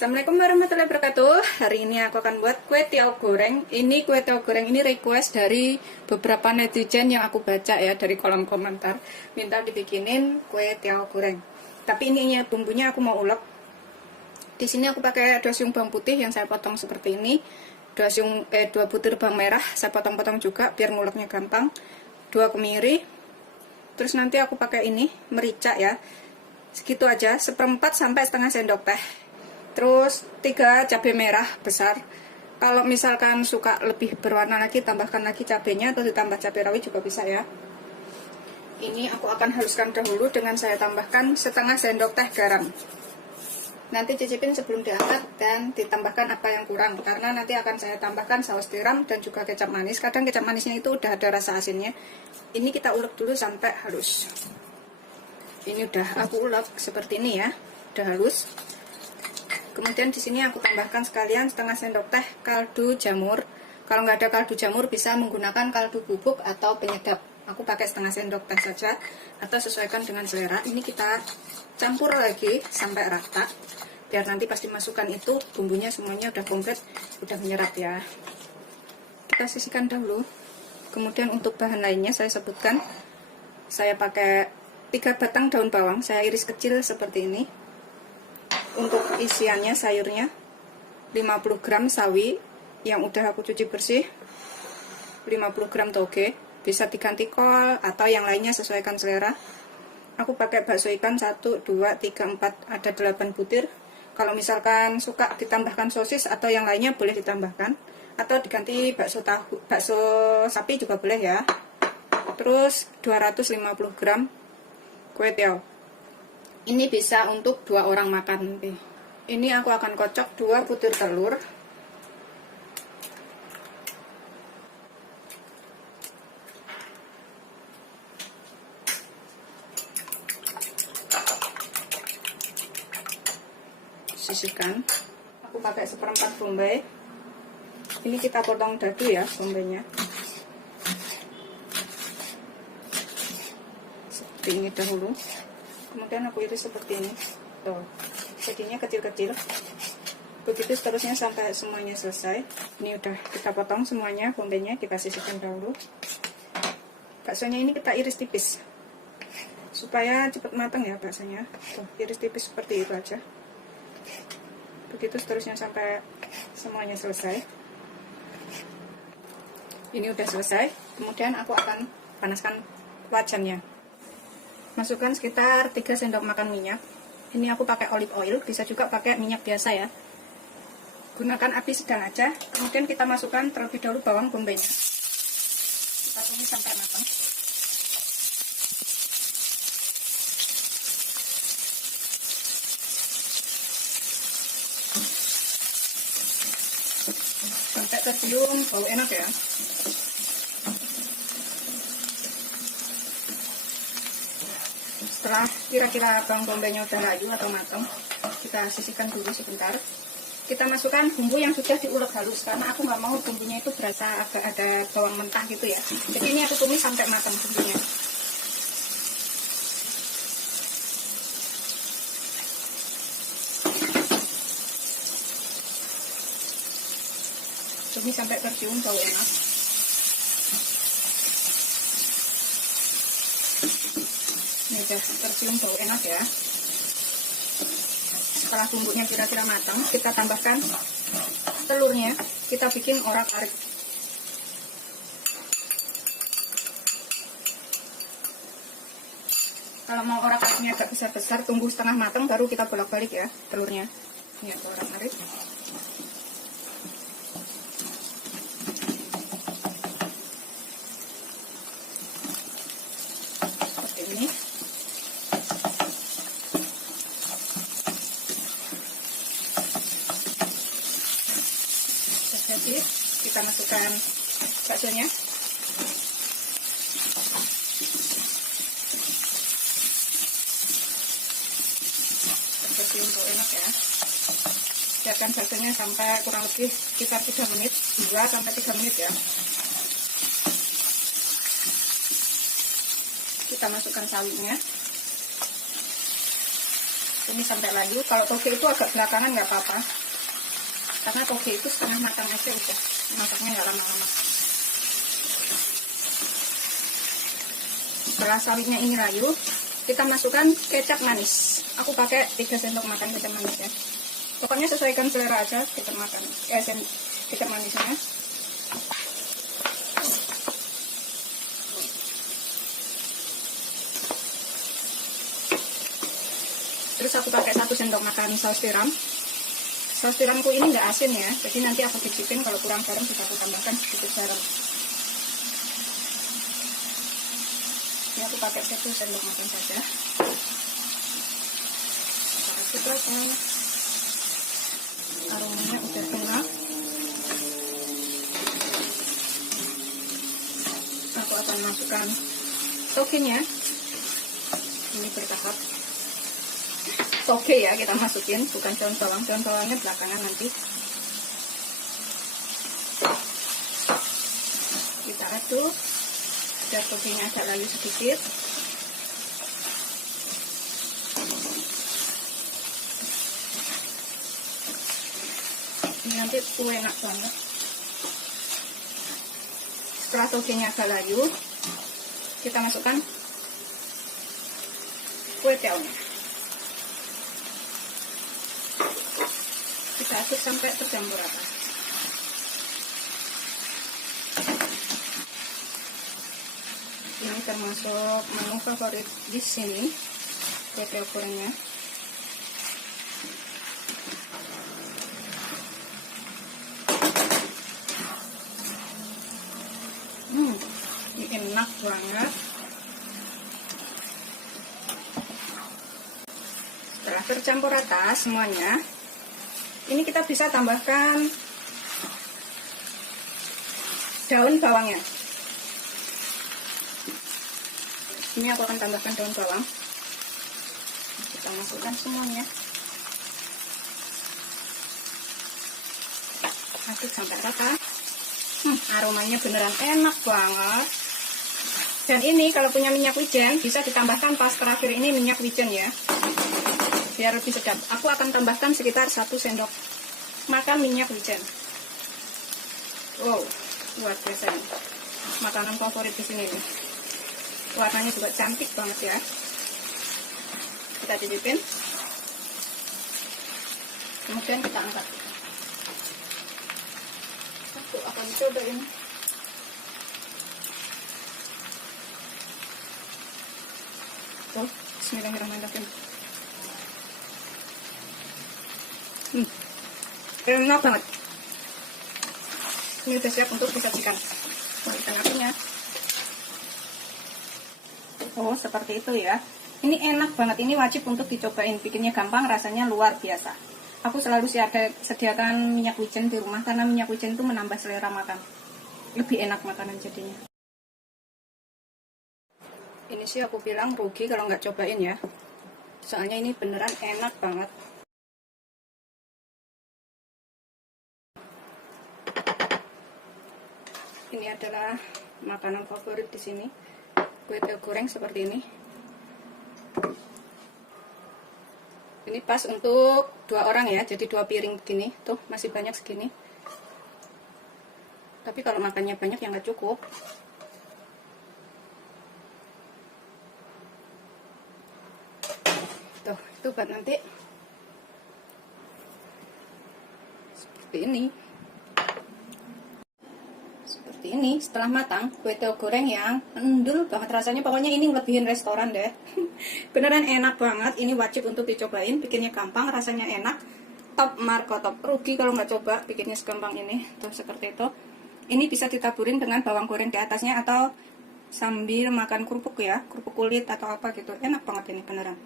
Assalamualaikum warahmatullahi wabarakatuh. Hari ini aku akan buat kue tiaw goreng. Ini kue tiaw goreng ini request dari beberapa netizen yang aku baca ya, dari kolom komentar, minta dibikinin kue tiaw goreng. Tapi ini bumbunya aku mau ulek. Di sini aku pakai 2 siung bawang putih yang saya potong seperti ini. 2 butir bawang merah saya potong-potong juga biar nguleknya gampang. 2 kemiri. Terus nanti aku pakai ini merica ya. Segitu aja, 1/4 sampai setengah sendok teh. Terus 3 cabai merah besar. Kalau misalkan suka lebih berwarna lagi, tambahkan lagi cabenya atau ditambah cabai rawit juga bisa ya. Ini aku akan haluskan dahulu dengan saya tambahkan setengah sendok teh garam. Nanti cicipin sebelum diangkat dan ditambahkan apa yang kurang, karena nanti akan saya tambahkan saus tiram dan juga kecap manis. Kadang kecap manisnya itu udah ada rasa asinnya. Ini kita ulek dulu sampai halus. Ini udah aku ulek seperti ini ya, udah halus. Kemudian di sini aku tambahkan sekalian setengah sendok teh kaldu jamur. Kalau nggak ada kaldu jamur bisa menggunakan kaldu bubuk atau penyedap. Aku pakai setengah sendok teh saja atau sesuaikan dengan selera. Ini kita campur lagi sampai rata. Biar nanti pas dimasukkan itu bumbunya semuanya udah komplit, udah menyerap ya. Kita sisihkan dahulu. Kemudian untuk bahan lainnya saya sebutkan. Saya pakai 3 batang daun bawang, saya iris kecil seperti ini. Untuk isiannya sayurnya 50 gram sawi yang udah aku cuci bersih, 50 gram toge, bisa diganti kol atau yang lainnya sesuaikan selera. Aku pakai bakso ikan 1, 2, 3, 4, ada 8 butir. Kalau misalkan suka ditambahkan sosis atau yang lainnya boleh ditambahkan, atau diganti bakso sapi juga boleh ya. Terus 250 gram kue tiaw. Ini bisa untuk 2 orang makan. Ini aku akan kocok 2 butir telur. sisihkan. Aku pakai seperempat bombay. Ini kita potong dadu ya bombaynya. Seperti ini dahulu. Kemudian aku iris seperti ini. Tuh, jadinya kecil-kecil. Begitu seterusnya sampai semuanya selesai. Ini udah kita potong semuanya bombaynya, kita sisihkan dahulu. Baksonya ini kita iris tipis supaya cepat matang ya baksonya. Tuh, iris tipis seperti itu aja. Begitu seterusnya sampai semuanya selesai. Ini udah selesai. Kemudian aku akan panaskan wajannya. Masukkan sekitar 3 sendok makan minyak. Ini aku pakai olive oil, bisa juga pakai minyak biasa ya. Gunakan api sedang aja. Kemudian kita masukkan terlebih dahulu bawang bombaynya. Kita tumis sampai matang. Sampai tercium bau enak ya. Setelah kira-kira bawang bombaynya udah layu atau matang, kita sisihkan dulu sebentar. Kita masukkan bumbu yang sudah diulek halus, karena aku nggak mau bumbunya itu berasa agak ada bawang mentah gitu ya. Jadi ini aku tumis sampai matang bumbunya. Tumis sampai tercium bau enak. Ini udah tercium bau enak ya. Setelah bumbunya kira-kira matang, kita tambahkan telurnya. Kita bikin orak-arik. Kalau mau orak-ariknya agak besar-besar, tunggu setengah matang baru kita bolak-balik ya telurnya. Ini orak-arik. Seperti ini. Jadi kita masukkan baksonya. Seperti untuk enak ya. Biarkan baksonya sampai kurang lebih sekitar 3 menit, 2-3 menit ya. Kita masukkan sawinya. Ini sampai layu. Kalau toge itu agak belakangan nggak apa-apa. Karena toge itu setengah matang aja udah, masaknya nggak lama-lama. Setelah sawinya ini layu, kita masukkan kecap manis. Aku pakai 3 sendok makan kecap manis ya. Pokoknya sesuaikan selera aja kecap makan, kecap manisnya. Terus aku pakai 1 sendok makan saus tiram. Saus tiramku ini nggak asin ya, jadi nanti aku cicipin kalau kurang garam bisa aku tambahkan sedikit garam. Ini aku pakai 1 sendok makan saja. Kita aduk rata. Aromanya udah enak. Aku akan masukkan togenya. Ini bertahap. Toge ya kita masukin, bukan daun bawang. Daun bawangnya belakangan nanti. Kita aduk biar togenya agak layu sedikit. Ini nanti enak banget. Setelah togenya agak layu, kita masukkan kue tiaonya. Kita aduk sampai tercampur rata. Ini termasuk menu favorit di sini, kue tiao gorengnya. Ini enak banget. Setelah tercampur rata semuanya, ini kita bisa tambahkan daun bawangnya. Ini aku akan tambahkan daun bawang. Kita masukkan semuanya. aduk sampai rata. Aromanya beneran enak banget. Dan ini kalau punya minyak wijen bisa ditambahkan pas terakhir ini minyak wijen ya, biar lebih sedap. Aku akan tambahkan sekitar 1 sendok makan minyak wijen. Wow, luar biasa nih. Makanan favorit di sini nih. Warnanya juga cantik banget ya. Kita cicipin. Kemudian kita angkat. Aku akan coba ini. Tuh, bismillahirrahmanirrahim. Enak banget. Ini udah siap untuk disajikan. Matikan apinya. Oh, seperti itu ya. Ini enak banget. Ini wajib untuk dicobain. Bikinnya gampang, rasanya luar biasa. Aku selalu sediakan minyak wijen di rumah karena minyak wijen itu menambah selera makan. Lebih enak makanan jadinya. Ini sih aku bilang rugi kalau nggak cobain ya. Soalnya ini beneran enak banget. Ini adalah makanan favorit di sini. Kue teo goreng seperti ini. Ini pas untuk 2 orang ya, jadi 2 piring begini. Tuh, masih banyak segini. Tapi kalau makannya banyak ya nggak cukup. Tuh, itu buat nanti. Seperti ini. Seperti ini, setelah matang, kue teo goreng yang endul banget rasanya. Pokoknya ini ngelebihin restoran deh. Beneran enak banget. Ini wajib untuk dicobain. Bikinnya gampang, rasanya enak. Top Marco top. Rugi kalau nggak coba bikinnya segampang ini. Tuh, seperti itu. Ini bisa ditaburin dengan bawang goreng di atasnya atau sambil makan kerupuk ya, kerupuk kulit atau apa gitu. Enak banget ini beneran.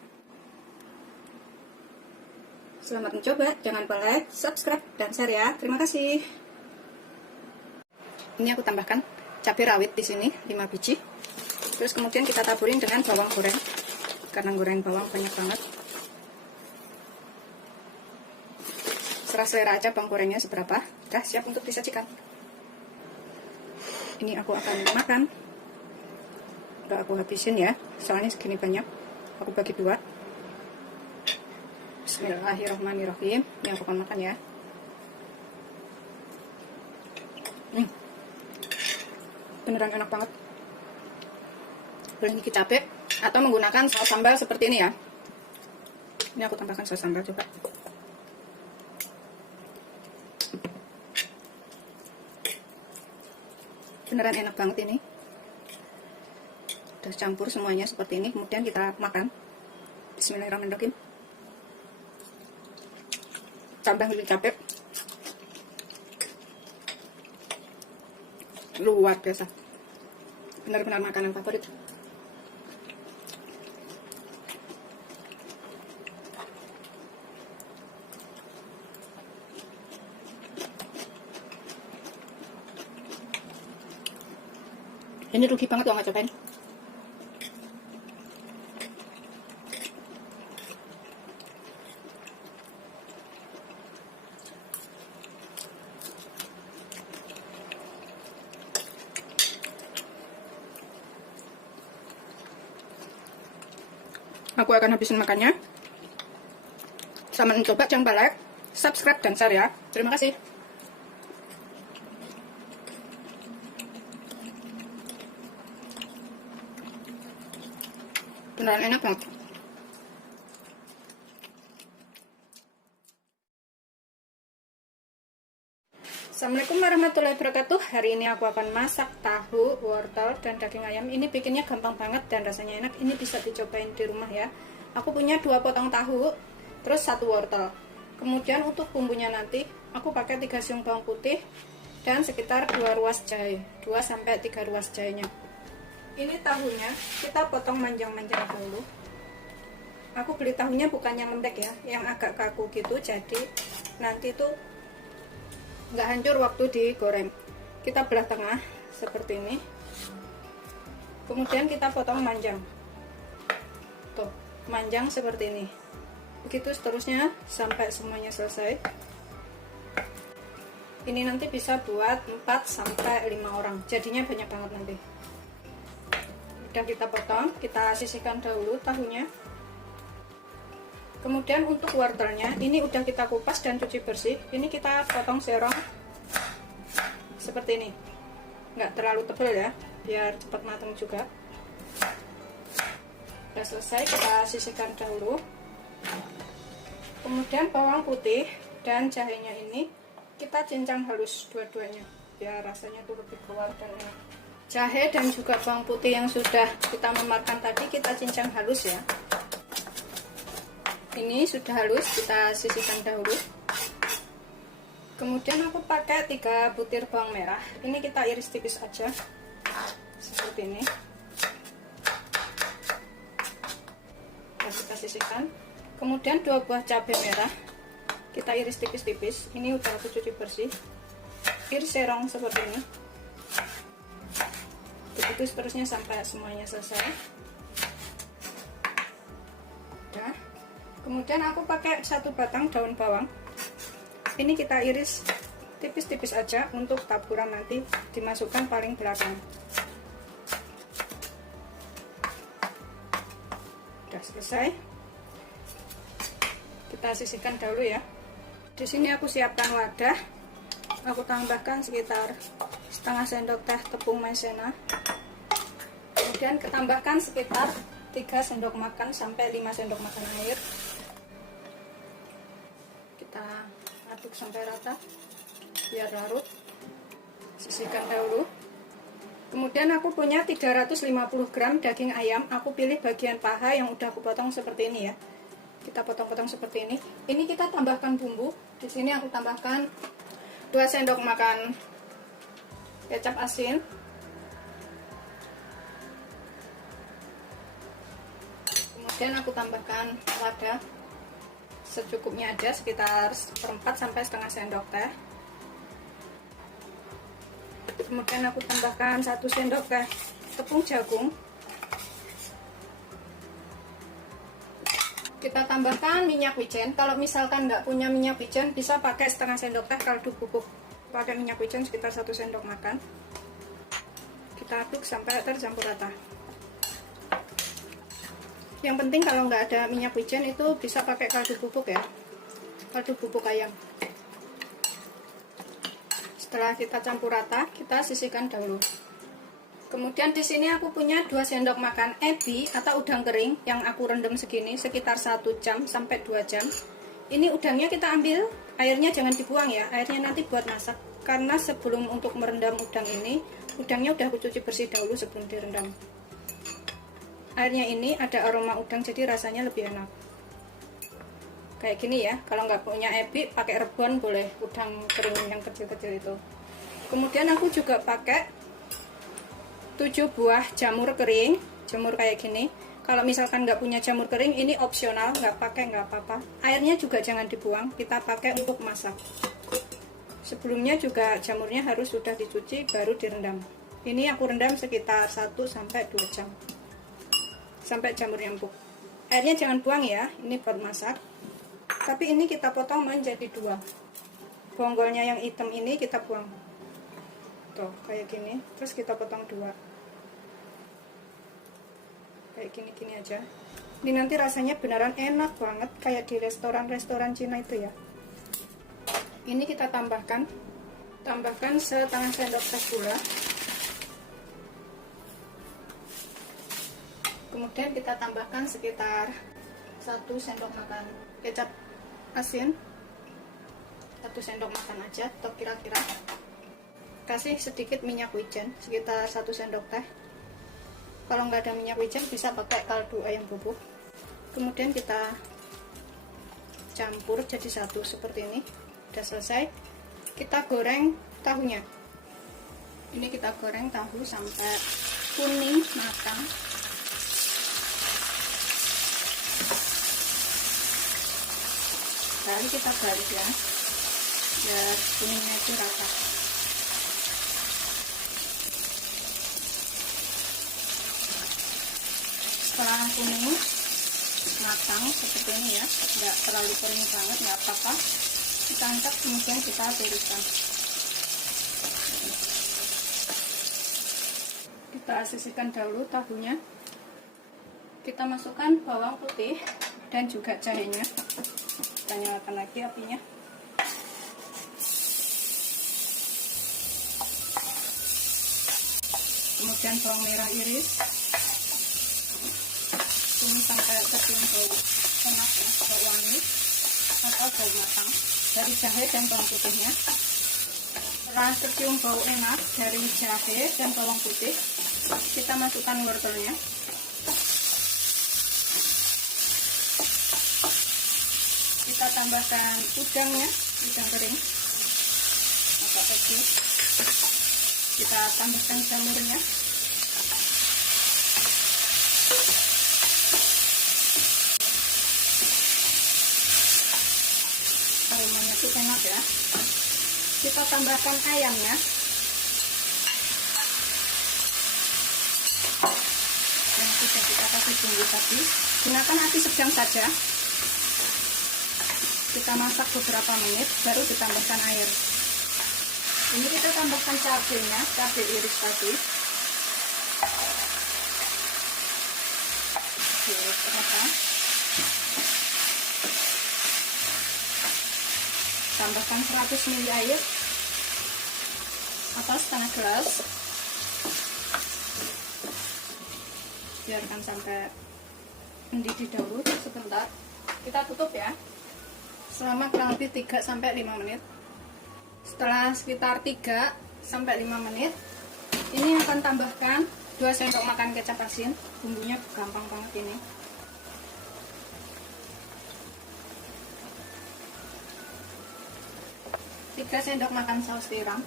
Selamat mencoba. Jangan lupa like, subscribe, dan share ya. Terima kasih. Ini aku tambahkan cabai rawit di sini 5 biji. Terus kemudian kita taburin dengan bawang goreng. Karena goreng bawang banyak banget. Serah selera aja bawang gorengnya seberapa. Udah siap untuk disajikan. Ini aku akan makan. Udah aku habisin ya. Soalnya segini banyak. Aku bagi 2. Bismillahirrahmanirrahim. Ini aku akan makan ya. Beneran enak banget. Boleh gigit cabai atau menggunakan saus sambal seperti ini ya. Ini aku tambahkan saus sambal coba. Beneran enak banget ini. Udah campur semuanya seperti ini. Kemudian kita makan. Bismillahirrahmanirrahim. Tambah gigit cabai. Luar biasa. Benar-benar makanan favorit. Ini rugi banget kalau nggak cobain. Aku akan habisin makannya. Selamat mencoba, jangan lupa like, subscribe, dan share ya. Terima kasih. Beneran enak banget. Assalamualaikum warahmatullahi wabarakatuh. Hari ini aku akan masak tahu, wortel, dan daging ayam. Ini bikinnya gampang banget dan rasanya enak. Ini bisa dicobain di rumah ya. Aku punya 2 potong tahu, terus 1 wortel. Kemudian untuk bumbunya nanti, aku pakai 3 siung bawang putih dan sekitar 2 ruas jahe, 2-3 ruas jahenya. Ini tahunya kita potong manjang-manjang dulu. Aku beli tahunya bukan yang lembek ya, yang agak kaku gitu. Jadi nanti tuh nggak hancur waktu digoreng. Kita belah tengah seperti ini. Kemudian kita potong manjang. Tuh, manjang seperti ini. Begitu seterusnya sampai semuanya selesai. Ini nanti bisa buat 4-5 orang, jadinya banyak banget nanti. Udah kita potong, kita sisihkan dahulu tahunya. Kemudian untuk wortelnya, ini udah kita kupas dan cuci bersih. Ini kita potong serong seperti ini, nggak terlalu tebal ya, biar cepat matang juga. Udah selesai, kita sisihkan dahulu. Kemudian bawang putih dan jahenya ini kita cincang halus dua-duanya, biar rasanya tuh lebih keluar dan enak. Jahe dan juga bawang putih yang sudah kita memakan tadi kita cincang halus ya. Ini sudah halus, kita sisihkan dahulu. Kemudian aku pakai 3 butir bawang merah. Ini kita iris tipis aja, seperti ini. Dan kita sisihkan. Kemudian 2 buah cabai merah, kita iris tipis-tipis. Ini udah aku cuci bersih. Iris serong seperti ini. Begitu seterusnya sampai semuanya selesai. Udah. Kemudian aku pakai 1 batang daun bawang. Ini kita iris tipis-tipis aja untuk taburan nanti dimasukkan paling belakang. Udah selesai. Kita sisihkan dahulu ya. Di sini aku siapkan wadah. Aku tambahkan sekitar setengah sendok teh tepung maizena. Kemudian ketambahkan sekitar 3 sendok makan sampai 5 sendok makan air. Kita aduk sampai rata biar larut. Sisihkan dahulu. Kemudian aku punya 350 gram daging ayam. Aku pilih bagian paha yang udah aku potong seperti ini ya. Kita potong-potong seperti ini. Ini kita tambahkan bumbu. Di sini aku tambahkan 2 sendok makan kecap asin. Kemudian aku tambahkan lada secukupnya aja, sekitar 1/4 sampai setengah sendok teh. Kemudian aku tambahkan 1 sendok teh tepung jagung. Kita tambahkan minyak wijen. Kalau misalkan nggak punya minyak wijen, bisa pakai setengah sendok teh kaldu bubuk. Pakai minyak wijen sekitar 1 sendok makan. Kita aduk sampai tercampur rata. Yang penting kalau nggak ada minyak wijen itu bisa pakai kaldu bubuk ya, kaldu bubuk ayam. Setelah kita campur rata, kita sisihkan dahulu. Kemudian di sini aku punya 2 sendok makan ebi atau udang kering yang aku rendam segini sekitar 1 jam sampai 2 jam. Ini udangnya kita ambil, airnya jangan dibuang ya, airnya nanti buat masak. Karena sebelum untuk merendam udang ini, udangnya udah aku cuci bersih dahulu sebelum direndam. Airnya ini ada aroma udang, jadi rasanya lebih enak. Kayak gini ya. Kalau nggak punya ebi, pakai rebon boleh, udang kering yang kecil-kecil itu. Kemudian aku juga pakai 7 buah jamur kering, jamur kayak gini. Kalau misalkan nggak punya jamur kering, ini opsional, nggak pakai nggak apa-apa. Airnya juga jangan dibuang, kita pakai untuk masak. Sebelumnya juga jamurnya harus sudah dicuci baru direndam. Ini aku rendam sekitar 1-2 jam sampai jamurnya empuk. Airnya jangan buang ya, ini buat masak. Tapi ini kita potong menjadi 2. Bonggolnya yang hitam ini kita buang. Tuh, kayak gini. Terus kita potong 2. Kayak gini-gini aja. Ini nanti rasanya beneran enak banget, kayak di restoran-restoran Cina itu ya. Ini kita tambahkan setengah sendok teh gula. Kemudian kita tambahkan sekitar 1 sendok makan kecap asin, 1 sendok makan aja atau kira-kira. Kasih sedikit minyak wijen sekitar 1 sendok teh. Kalau nggak ada minyak wijen bisa pakai kaldu ayam bubuk. Kemudian kita campur jadi satu seperti ini. Udah selesai. Kita goreng tahunya. Ini kita goreng tahu sampai kuning matang. Lalu kita balik ya, biar kuningnya itu rata. Setelah kuning matang seperti ini ya, nggak terlalu kering banget, nggak apa-apa. Kita angkat kemudian kita tiriskan. Kita sisihkan dahulu tahunya. Kita masukkan bawang putih dan juga jahenya. Kita nyalakan lagi apinya. Kemudian bawang merah iris. Tumis sampai tercium bau enak ya, bau wangi atau bau matang dari jahe dan bawang putihnya. Setelah tercium bau enak dari jahe dan bawang putih, kita masukkan wortelnya. Kita tambahkan udangnya, udang kering atau kecil. Kita tambahkan jamurnya. Aromanya tuh enak ya. Kita tambahkan ayamnya. Yang sudah kita kasih bumbu tadi. Gunakan api sedang saja. Kita masak beberapa menit, baru ditambahkan air. Ini kita tambahkan cabenya, cabai iris tadi. Diiris rata. Tambahkan 100 ml air atau setengah gelas. Biarkan sampai mendidih dahulu sebentar. Kita tutup ya. Selama kurang lebih 3-5 menit. Setelah sekitar 3-5 menit, ini akan tambahkan 2 sendok makan kecap asin. Bumbunya gampang banget ini. Tiga sendok makan saus tiram.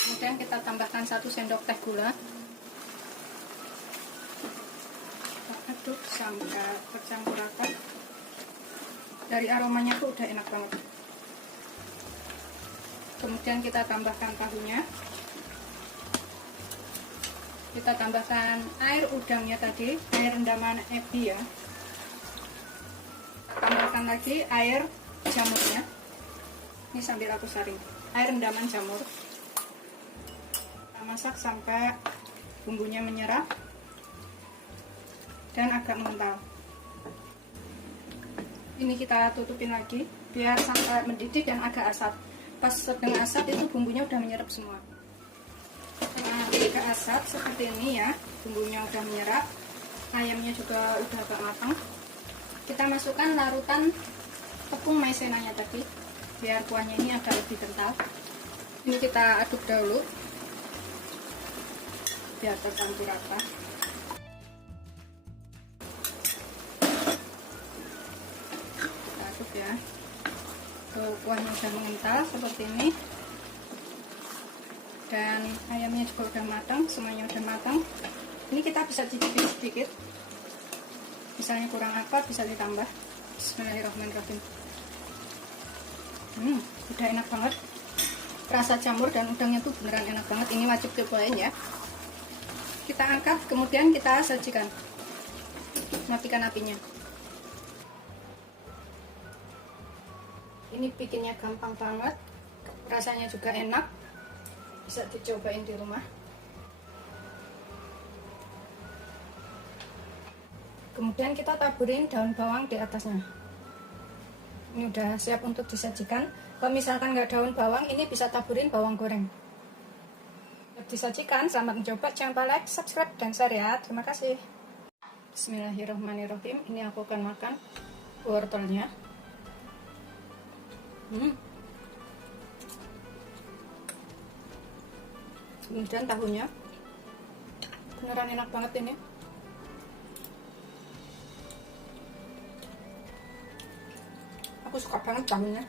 Kemudian kita tambahkan 1 sendok teh gula. Aduk sampai bercampur rata. Dari aromanya tuh udah enak banget. Kemudian kita tambahkan tahunya. Kita tambahkan air udangnya tadi, air rendaman ebi ya. Tambahkan lagi air jamurnya. Ini sambil aku saring. Air rendaman jamur. Kita masak sampai bumbunya menyerap dan agak mengental. Ini kita tutupin lagi biar sampai mendidih dan agak asat. Pas sedang asat itu bumbunya udah menyerap semua. Nah, agak asat seperti ini ya, bumbunya udah menyerap, ayamnya juga udah agak matang. Kita masukkan larutan tepung maizenanya tadi biar kuahnya ini agak lebih kental. Ini kita aduk dahulu biar tercampur rata. Ya, kuahnya sudah mengental seperti ini dan ayamnya juga udah matang, semuanya udah matang. Ini kita bisa cicipin sedikit, misalnya kurang apa bisa ditambah. Bismillahirrahmanirrahim. Udah enak banget, rasa jamur dan udangnya tuh beneran enak banget. Ini wajib cobain ya. Kita angkat, kemudian kita sajikan. Matikan apinya. Ini bikinnya gampang banget, rasanya juga enak, bisa dicobain di rumah. Kemudian kita taburin daun bawang di atasnya. Ini udah siap untuk disajikan. Kalau misalkan nggak daun bawang, ini bisa taburin bawang goreng. Siap disajikan, selamat mencoba. Jangan lupa like, subscribe, dan share ya. Terima kasih. Bismillahirrahmanirrahim. Ini aku akan makan wortelnya. Kemudian tahunya beneran enak banget ini. Aku suka banget tahunya.